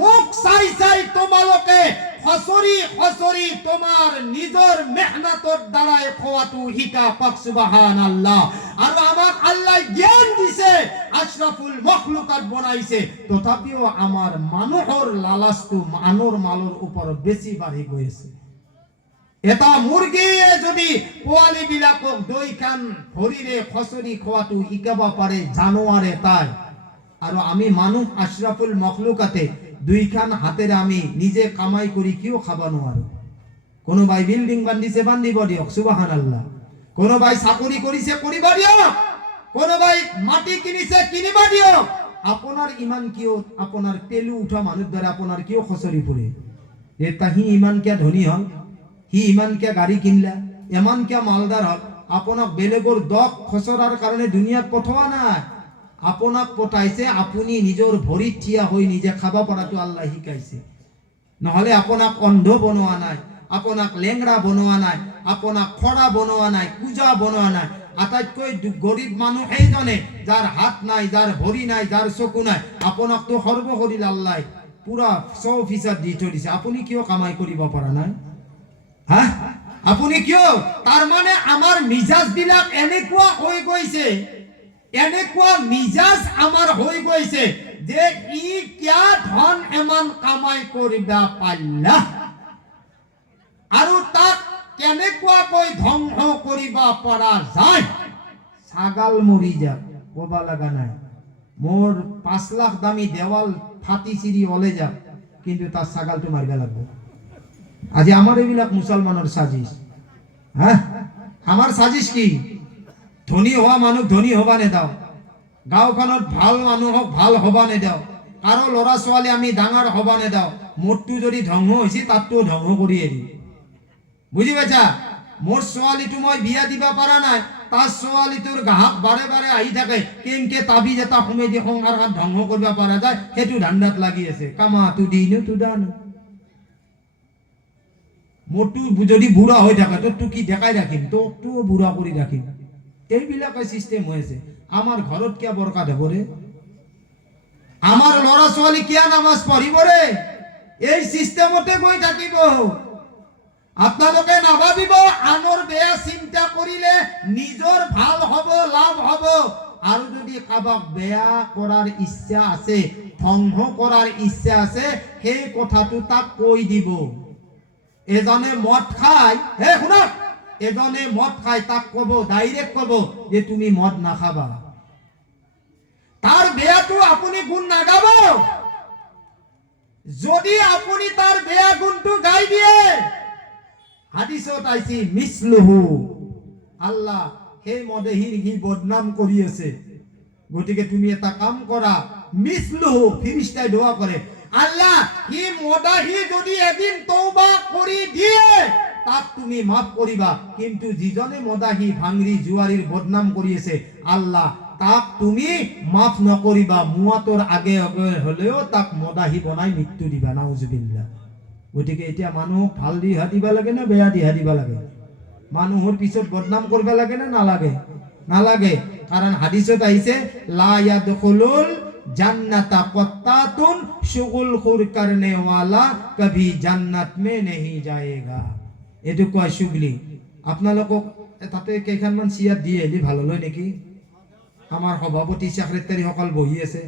মোক চাই চাই তোমালোকে খচৰি খচৰি তোমাৰ নিজৰ মেহনতৰ দ্বাৰাই খোৱাটো শিকা। পাক সুবহানাল্লাহ। আৰু আমাক আল্লাহ জ্ঞান দিছে, আশৰাফুল মখলুকাত বনাইছে, তথাপিও আমাৰ মানুহৰ লালাচটো আনৰ মালৰ ওপৰত বেছি বাঢ়ি গৈ আছে। এটা মুৰ্গীয়ে যদি পোৱালি বিলাকক দুইখান ভৰিৰে খচৰি খোৱাটো শিকাব পাৰে জানোৱাৰ এটাই, আৰু আমি মানুহ আশৰাফুল মখলুকাতে দুইখান হাতেৰে আমি নিজে কামাই কৰি কিয় খাব নোৱাৰো? কোনোবাই বিল্ডিং বান্ধিছে, বান্ধিব দিয়ক, সুবহানাল্লাহ। কোনোবাই চাকৰি কৰিছে, কৰিব দিয়ক। কোনোবাই মাটি কিনিছে, কিনিব দিয়ক। আপোনাৰ ইমান কিয়, আপোনাৰ পেলু উঠা মানুহৰ দৰে আপোনাৰ কিয় খচৰি ফুৰে? এটা সি ইমান কিয় ধনী হল, সি ইমান কিয় গাড়ী কিনলা, ইমান কিয় মালদাৰ হল? আপোনাক বেলেগৰ দক খচৰাৰ কাৰণে দুনিয়াত পঠোৱা নাই, আপোনাক পঠাইছে আপুনি নিজৰ ভৰিত থিয়া হৈ নিজে খাব পৰাটো আল্লাহ শিকাইছে। নহলে আপোনাক অন্ধ বনোৱা নাই, আপোনাক লেংৰা বনোৱা নাই, আপোনাক খৰা বনোৱা নাই, কুজা বনোৱা নাই। আটাইতকৈ গৰীব মানুহ সেইজনে যাৰ হাত নাই, যাৰ ভৰি নাই, যাৰ চকু নাই। আপোনাকতো সৰ্বশৰীৰ আল্লাহ পুৰা 100% দি থৈ দিছে, আপুনি কিয় কামাই কৰিব পৰা নাই? হা, আপুনি কিয়? তাৰ মানে আমাৰ মিজাজ বিলাক এনেকুৱা হৈ গৈছে, এনেকুৱা মিজাজ আমাৰ হৈ গৈছে যে ই কিয়া ধন এমান কামাই কৰিবা পাল্লা, আৰু তাক কেনেকুৱাকৈ ধ্বংস কৰিব পৰা যায়। ছাগাল মৰি যাক কবা লগা নাই, মোৰ 5 লাখ দামী দেৱাল ফাটি চিৰি ওলে যাক, কিন্তু তার ছাগালটো মাৰিব লাগব। আজি আমার এইবিলাক মুসলমানের সাজিশ। হ্যাঁ, আমার সাজিশ কি? ধনী হওয়া মানুহ ধনী হবা নেদাও, গাঁওখনত ভাল মানুহক ভাল হবা নেদাও, কারো ল'ৰা ছোৱালী আমি ডাঙৰ হবা নেদাও। মোৰটো যদি ধ্বংস হৈছে তাতটো ধ্বংস কৰি এৰি, বুঝি পাইছা? মোর ছোৱালীটো মই বিয়া দিবা পাৰা নাই, তার ছোৱালীটোৰ গ্ৰাহক বাৰে বাৰে আহি থাকে, কেনকে তাবিজ এটা সোমাই দি সংসাৰখন ধ্বংস কৰিব পৰা যায় সেইটো ধান্দাত লাগি আছে। কামা তু দিনো তু দানো, মোৰটো যদি বুঢ়া হৈ থাকে তোৰটো কি দেখাই ৰাখিম, তোকটো বুঢ়া কৰি ৰাখিম। এইবিলাকে চিষ্টেম হৈ আছে। আমাৰ ঘৰত কিয় বৰকাত হ'ব ৰে? আমাৰ ল'ৰা ছোৱালী কিয় নামাজ পঢ়িব ৰে? এই চিষ্টেমতে গৈ থাকিব। আপোনালোকে নাভাবিব আনৰ বেয়া চিন্তা কৰিলে নিজৰ ভাল হ'ব, লাভ হ'ব। আৰু যদি কাবাক বেয়া কৰাৰ ইচ্ছা আছে, ধ্বংস কৰাৰ ইচ্ছা আছে, সেই কথাটো তাক কৈ দিব। এজনে মদ খায়, হে শুনক, এজনে মদ খায়, তাক কব, ডাইরেক্ট কব যে তুমি মদ নাখাবা। তার বেয়াটো আপুনি গুণ নাগাব। যদি আপুনি তার বেয়া গুণটো গাই দিয়ে, হাদিসত আইছি মিসলুহু, আল্লাহ সেই মদেহীৰ সি বদনাম কৰি আছে, গতিকে তুমি এটা কাম কৰা, মিসলুহু, ফিরিস্তাই দোয়া করে, আল্লাহ হি মদাহি যদি এদিন তওবা কৰি দিয়ে তাক তুমি মাফ কৰিবা, কিন্তু যিজনে মদাহি ভাঙৰি জুৱাৰীৰ বদনাম কৰি আছে আল্লাহ তাক তুমি মাফ নকৰিবা। মুৱাতৰ আগে আগে হলেও তাক মদাহি বনাই মৃত্যু দিবা, নাউজুবিল্লাহ। গতিকে এতিয়া মানুহক ভাল দিহা দিবা লাগে না বেয়া দিহা দিবা লাগে? মানুহৰ পিছত বদনাম কৰিব লাগে না নালাগে? নালাগে, কাৰণ হাদিসত আহিছে লা ইয়াদখুলুল জান্নাতা কত্তাতুন শুগুল খুর করনে ওয়ালা কভি জান্নাত মে নেহি যায়েগা। এটো কয় শুগলি। আপোনালোকক তাতে কেইখনমান চিয়াৰ দিয়ে এলি ভাল হয় নেকি? আমাৰ সভাপতি সেক্ৰেটাৰী সকল বহি আছে,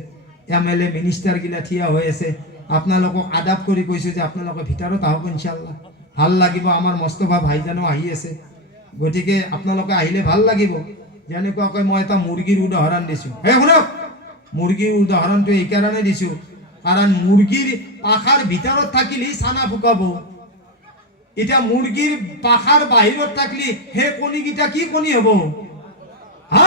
এমএলএ মিনিষ্টাৰ গিলা থিয়া হৈ আছে। আপোনালোকক আদাব কৰি কৈছো যে আপোনালোকে ভিতৰত আহক, ইনশাআল্লাহ ভাল লাগিব। আমাৰ মোস্তফা ভাইজানো আহি আছে, গতিকে আপোনালোকে আহিলে ভাল লাগিব। যেনেকুৱাকৈ মই এটা মুৰ্গীৰ উদাহৰণ দিছোঁ। হে শুনক, মুৰ্গীৰ উদাহৰণটো এইকাৰণে দিছোঁ কাৰণ মুৰ্গীৰ পাখাৰ ভিতৰত থাকিলে চানা ফুকাব। এটা মুৰ্গীৰ পাখাৰ বাহিৰত থাকলে সেই কণীকেইটা কি কণী হ'ব? হা,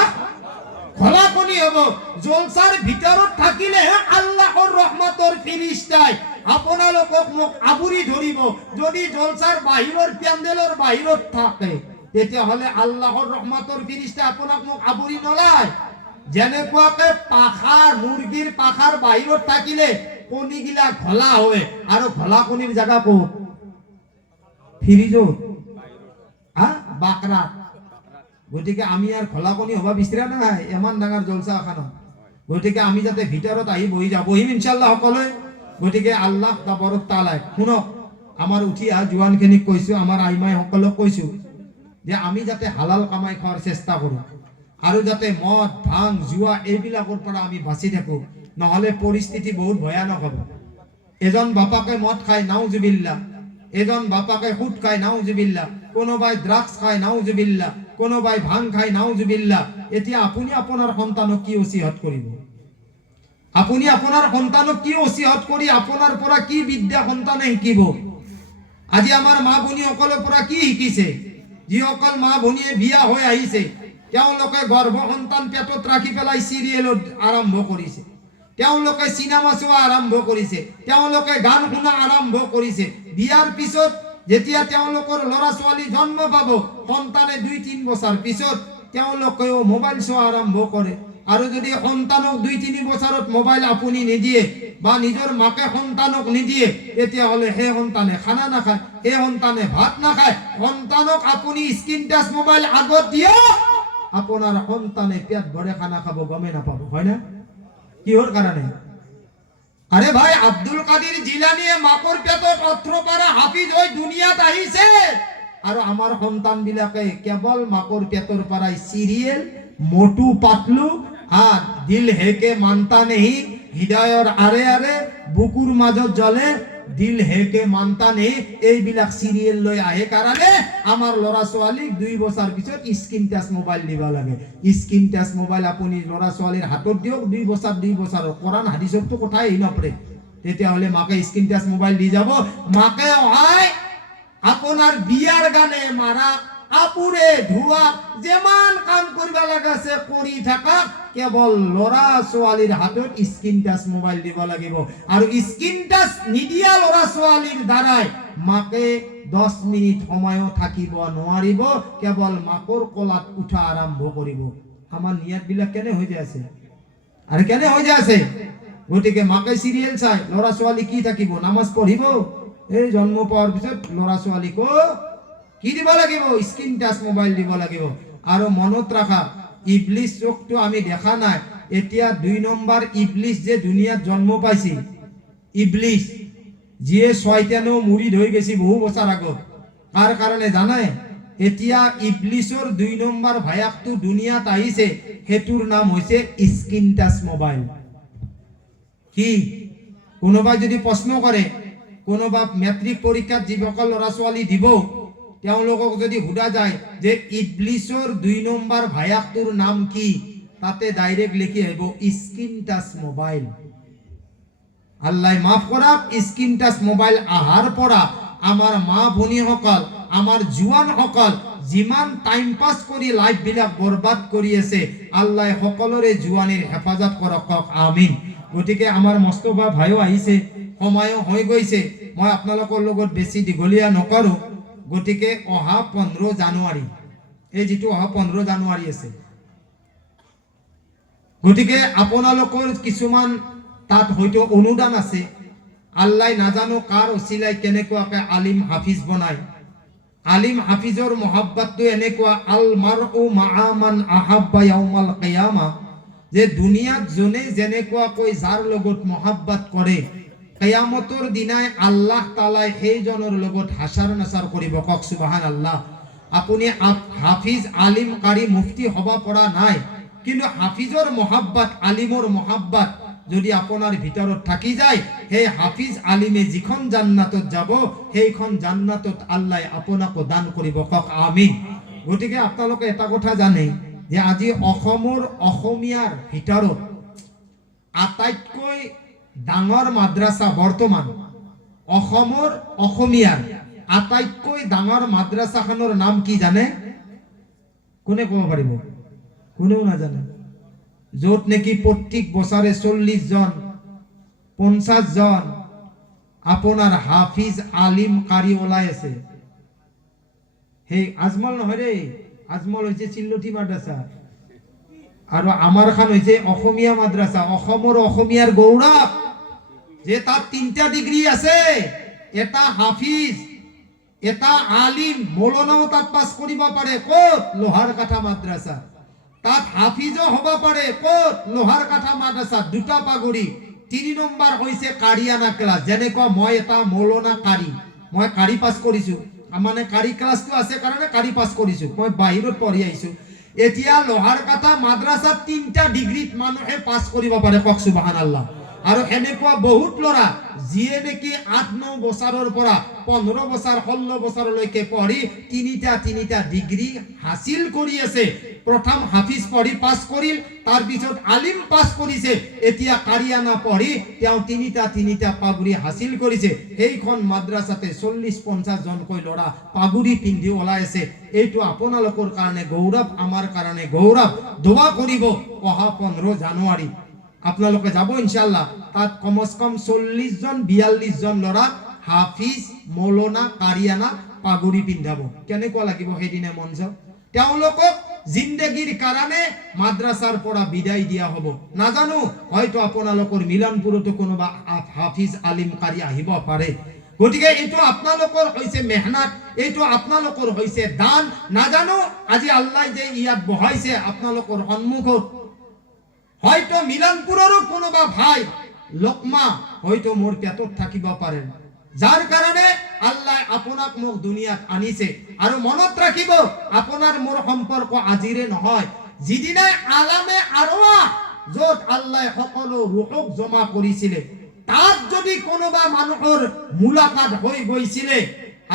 খোলা কণী হ'ব। জলসাৰ ভিতৰত থাকিলে আল্লাহৰ ৰহমতৰ ফেৰেশতাই আপোনালোকক মোক আবুৰি ধৰিব। যদি জলসাৰ বাহিৰৰ পেণ্ডেলৰ বাহিৰত থাকে তেতিয়াহ'লে আল্লাহৰ ৰহমতৰ ফেৰেশতা আপোনাক মোক আবুৰি নলয়। যেনেকুৱাকে পাখাৰ মুৰ্গীৰ পাখাৰ বাহিৰত থাকিলে কণীগিলা ঘোলা হয় আৰু ঘোলা কণীৰ জায়গা ক'ত? ফ্ৰিজত, বাকৰাত। গতিকে আমি আর খোলা কণী হবা বিচৰা নাই এমান ডাঙৰ জলসা এখানত। গতিকে আমি যাতে ভিতৰত আহি বহি যাওঁ, বহিম ইনশাআল্লাহ সকলোৱে। গতিকে আল্লাহ তাবাৰক তাআলাই শুনক, আমাৰ উঠি অহা জোৱানখিনিক কৈছোঁ, আমাৰ আইমাই সকলক কৈছোঁ যে আমি যাতে হালাল কামাই খোৱাৰ চেষ্টা কৰোঁ আৰু যাতে মদ ভাং জুৱা এইবিলাকৰ পৰা আমি বাচি থাকোঁ, নহ'লে পৰিস্থিতি বহুত ভয়ানক হ'ব। এজন বাপাকে মদ খায়, নাউজুবিল্লাহ। এজন বাপাকে সুদ খায়, নাউজুবিল্লাহ। কোনোবাই ড্ৰাগছ খায়, নাউজুবিল্লাহ। কোনোবাই ভাং খায়, নাউজুবিল্লাহ। এতিয়া আপুনি আপোনাৰ সন্তানক কি ওসিয়ত কৰিব? আপুনি আপোনাৰ সন্তানক কি ওসিয়ত কৰি আপোনাৰ পৰা কি বিদ্যা সন্তানে শিকিব? আজি আমাৰ মা ভনীসকলৰ পৰা কি শিকিছে? যিসকল মা ভনীয়ে বিয়া হৈ আহিছে তেওঁলোকে গৰ্ভ সন্তান পেটত ৰাখি পেলাই চিৰিয়েলত আৰম্ভ কৰিছে, তেওঁলোকে চিনেমা চোৱা আৰম্ভ কৰিছে, তেওঁলোকে গান শুনা আৰম্ভ কৰিছে। বিয়াৰ পিছত যেতিয়া তেওঁলোকৰ ল'ৰা ছোৱালী জন্ম পাব, সন্তানে 2-3 বছৰ পিছত তেওঁলোকেও মোবাইল চোৱা আৰম্ভ কৰে। আৰু যদি সন্তানক 2-3 বছৰত মোবাইল আপুনি নিদিয়ে বা নিজৰ মাকে সন্তানক নিদিয়ে, তেতিয়াহ'লে সেই সন্তানে খানা নাখায়, সেই সন্তানে ভাত নাখায়। সন্তানক আপুনি স্ক্ৰীন টাচ মোবাইল আগত দিয়ে, আপোনাৰ সন্তানে পেট ভৰে খানা খাব, গমে নাপাব, হয় না? কিহৰ কাৰণে? আরে ভাই, আব্দুল কাদির জিলানিয়ে মাকৰ পেটত 18 পাৰা হাফিজ হৈ দুনিয়াত আহিছে আৰু আমাৰ সন্তান বিলাকে কেৱল মাকৰ পেটৰ পৰাই সিৰিয়েল, মোটু পাতলু আর দিল হেকে মানতা নেহি, হৃদয়ৰ আৰে আৰে বুকুৰ মাজত জ্বলে দিল হেকে মানতা নেহি, এইবিলাক সিৰিয়েল লৈ আহে কাৰণে আমাৰ ল'ৰা ছোৱালীক 2 বছৰ পিছত স্ক্ৰীন টাচ মোবাইল দিব লাগে। স্ক্ৰীন টাচ মোবাইল আপুনি ল'ৰা ছোৱালীৰ হাতত দিয়ক 2 বছৰ কোরআন হাদিছতো কথাই নপৰে, তেতিয়াহ'লে মাকে স্ক্ৰীন টাচ মোবাইল দি যাব। মাকে হয় আপোনাৰ বিয়াৰ গানে মাৰা, আপুৰে ধোৱা, যেমান কাম কৰিব লাগাছে কৰি থাকা, কেৱল ল'ৰা ছোৱালীৰ হাতত স্ক্ৰীন টাচ মোবাইল দিব লাগিব। আৰু স্ক্ৰীন টাচ নিদিয়া ল'ৰা ছোৱালীৰ দ্বাৰাই মাকে 10 মিনিট সময়ও থাকিব নোৱাৰিব, কেৱল মাকৰ কোলাত উঠা আৰম্ভ কৰিব। আমাৰ নিয়ত বিলাক কেনে হৈ যায় আছে আৰু কেনে হৈ যায় আছে? গতিকে মাকে সিৰিয়েল চাই, ল'ৰা ছোৱালী কি থাকিব? নামাজ পঢ়িব। এই জন্ম পাওয়ার পিছত ল'ৰা ছোৱালীক কি দিব লাগিব? স্ক্ৰীন টাচ মোবাইল দিব লাগিব। আৰু মনত ৰাখা, ইবলিস চোখটো আমি দেখা নাই, এতিয়া 2 নম্বৰ ইবলিস যে দুনিয়াত জন্ম পাইছে, ইবলিস যিয়ে শয়তানো মুৰিদ হৈ গৈছে বহু বছৰ আগত। কাৰ কাৰণে জানাই? এতিয়া ইবলিসৰ 2 নম্বৰ ভায়াকটো দুনিয়াত আহিছে, হেতুৰ নাম হৈছে স্ক্ৰীন টাচ মোবাইল। কি কোনোবাই যদি প্ৰশ্ন কৰে, কোনোবা মেট্ৰিক পৰীক্ষাত যিসকল ল'ৰা ছোৱালী দিব তেওঁলোকক যদি সোধা যায় যে ইবলিসৰ 2 নম্বৰ ভায়াকটোৰ নাম কি, তাতে ডাইৰেক্ট লিখি আহিব স্ক্ৰীন টাচ মোবাইল। আল্লাহ মাফ কৰক, স্ক্ৰীন টাচ মোবাইল আহাৰ পৰা আমাৰ মা ভনীসকল, আমাৰ জোৱানসকল যিমান টাইম পাছ কৰি লাইফ বিলাক বৰবাদ কৰি আছে, আল্লাহ সকলোৰে জোৱানীৰ হেফাজত কৰক, আমিন। গতিকে আমাৰ মস্তফা ভাইও আহিছে, সময়ও হৈ গৈছে, মই আপোনালোকৰ লগত বেছি দীঘলীয়া নকৰো। গতিকে অহা 15 জানুৱাৰী, এই যিটো অহা 15 জানুৱাৰী আছে, গতিকে আপোনালোকৰ কিছুমান তাত হয়তো অনুদান আছে। আল্লাহ নাজানো কাৰ ওসিলাই কেনেকুৱাকে আলিম হাফিজ বনায়। আলিম হাফিজৰ মহাব্বতটো এনেকুৱা, আল মারউ মাআ মান আহাব্বা ইয়াউমাল কিয়ামা, যে দুনিয়াত জনে যেনেকুৱাকৈ যাৰ লগত মহাব্বত কৰে, কিয়ামতৰ দিনাই আল্লাহ তাআলাই সেইজনৰ লগত হাসাৰ নাসাৰ কৰিব। কক সুবহানাল্লাহ। আপুনি হাফিজ, আলিম, কাৰি, মুফতি হ'ব পৰা নাই, কিন্তু হাফিজৰ মহাব্বত, আলিমৰ মহাব্বত যদি আপোনাৰ ভিতৰত থাকি যায়, সেই হাফিজ আলিমে যিখন জান্নাতত যাব, সেইখন জান্নাতত আল্লাহ আপোনাক দান কৰিব। কক আমিন। গতিকে আপোনালোকে এটা কথা জানে যে আজি অসমৰ অসমীয়াৰ ভিতৰত আটাইতকৈ ডাঙৰ মাদ্ৰাছা বৰ্তমান অসমৰ অসমীয়াৰ আটাইতকৈ ডাঙৰ মাদ্ৰাছাখনৰ নাম কি জানে? কোনে ক'ব পাৰিব? কোনেও নাজানে। য'ত নেকি প্ৰত্যেক বছৰে 40 জন 50 জন আপোনাৰ হাফিজ আলিম কাৰি ওলাই আছে। সেই আজমল নহয় ৰে, আজমল হৈছে চিল্লতি মাদ্ৰাছা আৰু আমাৰ খান হৈছে অসমীয়া মাদ্ৰাছা। অসমৰ অসমীয়াৰ গৌৰৱ যে তাত 3টা ডিগ্ৰী আছে। এটা হাফিজ এটা আলিম মৌলানাও তাত পাছ কৰিব পাৰে। ক'ত? লোহাৰ কাঠা মাদ্ৰাছা। তাত হাফিজও হ'ব পাৰে। ক'ত? লোহাৰ কাঠা মাদ্ৰাছা। 2টা পাগুৰি। 3 নম্বৰ হৈছে কাৰিয়ানা ক্লাছ। যেনেকুৱা মই এটা মৌলানা কাৰি, মই কাৰি পাছ কৰিছো, মানে কাৰি ক্লাছটো আছে কাৰণে কাৰি পাছ কৰিছো, মই বাহিৰত পঢ়ি আহিছো। এতিয়া লোহাৰ কাঠা মাদ্ৰাছাত 3টা ডিগ্ৰীত মানুহে পাছ কৰিব পাৰে। কওক সুবহানাল্লাহ। আৰু এনেকুৱা বহুত ল'ৰা যিয়ে নেকি 8-9 বছৰৰ পৰা 15 বছৰ 16 বছৰলৈকে পঢ়ি 3টা ডিগ্ৰী হাসিল কৰি আছে। প্ৰথম হাফিজ পঢ়ি পাছ কৰিল, তাৰ পিছত আলিম পাছ কৰিছে, এতিয়া কাৰিয়ানা পঢ়ি তেওঁ 3টা পাগুৰি হাসিল কৰিছে। এইখন মাদ্ৰাছাতে 40-50 জনকৈ ল'ৰা পাগুৰি পিন্ধি ওলাই আছে। এইটো আপোনালোকৰ কাৰণে গৌৰৱ, আমাৰ কাৰণে গৌৰৱ। দোয়া কৰিব অহা 15 জানুৱাৰী আপোনালোকে যাব ইনশাআল্লাহ। তাত কমস কম 40 জন 42 জন ল'ৰা হাফিজ মৌলানা কাৰিয়ানা পাগুৰি পিন্ধাব। কেনেকুৱা লাগিব সেইদিনা মঞ্চ? তেওঁলোকক জিন্দগীৰ কাৰণে মাদ্ৰাছাৰ পৰা বিদায় দিয়া হ'ব। নাজানো, হয়তো আপোনালোকৰ মিলনপুৰতো কোনোবা হাফিজ আলিম কাৰি আহিব পাৰে। গতিকে এইটো আপোনালোকৰ হৈছে মেহনত, এইটো আপোনালোকৰ হৈছে দান। নাজানো আজি আল্লাহ যে ইয়াত বহাইছে আপোনালোকৰ সন্মুখত, হয়তো মিলনপুৰৰো কোনোবা ভাই লোকমা হয়তো মোৰ পেটত থাকিব পাৰে, যাৰ কাৰণে আল্লাহ আপোনাক মোক দুনিয়াত আনিছে। আৰু মনত ৰাখিব, আপোনাৰ মোৰ সম্পৰ্ক আজিৰে নহয়। যিদিনা আলামে আৰৱাহ য'ত আল্লাহ সকলো ৰুহক জমা কৰিছিলে, তাত যদি কোনোবা মানুহৰ মুলাকাত হৈ গৈছিলে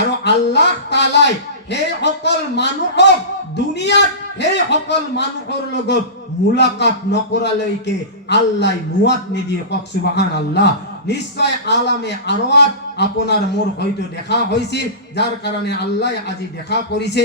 আৰু আল্লাহ তাআলাই সেই সকল মানুহক দুনিয়াত সেই সকল মানুহৰ লগত মুলাকাত নকৰালৈকে আল্লাহ মুৱাত নিদিয়ে। কওক সুবহানাল্লাহ। নিশ্চয় আলামে আৰৱাত আপোনাৰ মোৰ হয়তো দেখা হৈছিল, যাৰ কাৰণে আল্লাহ আজি দেখা কৰিছে।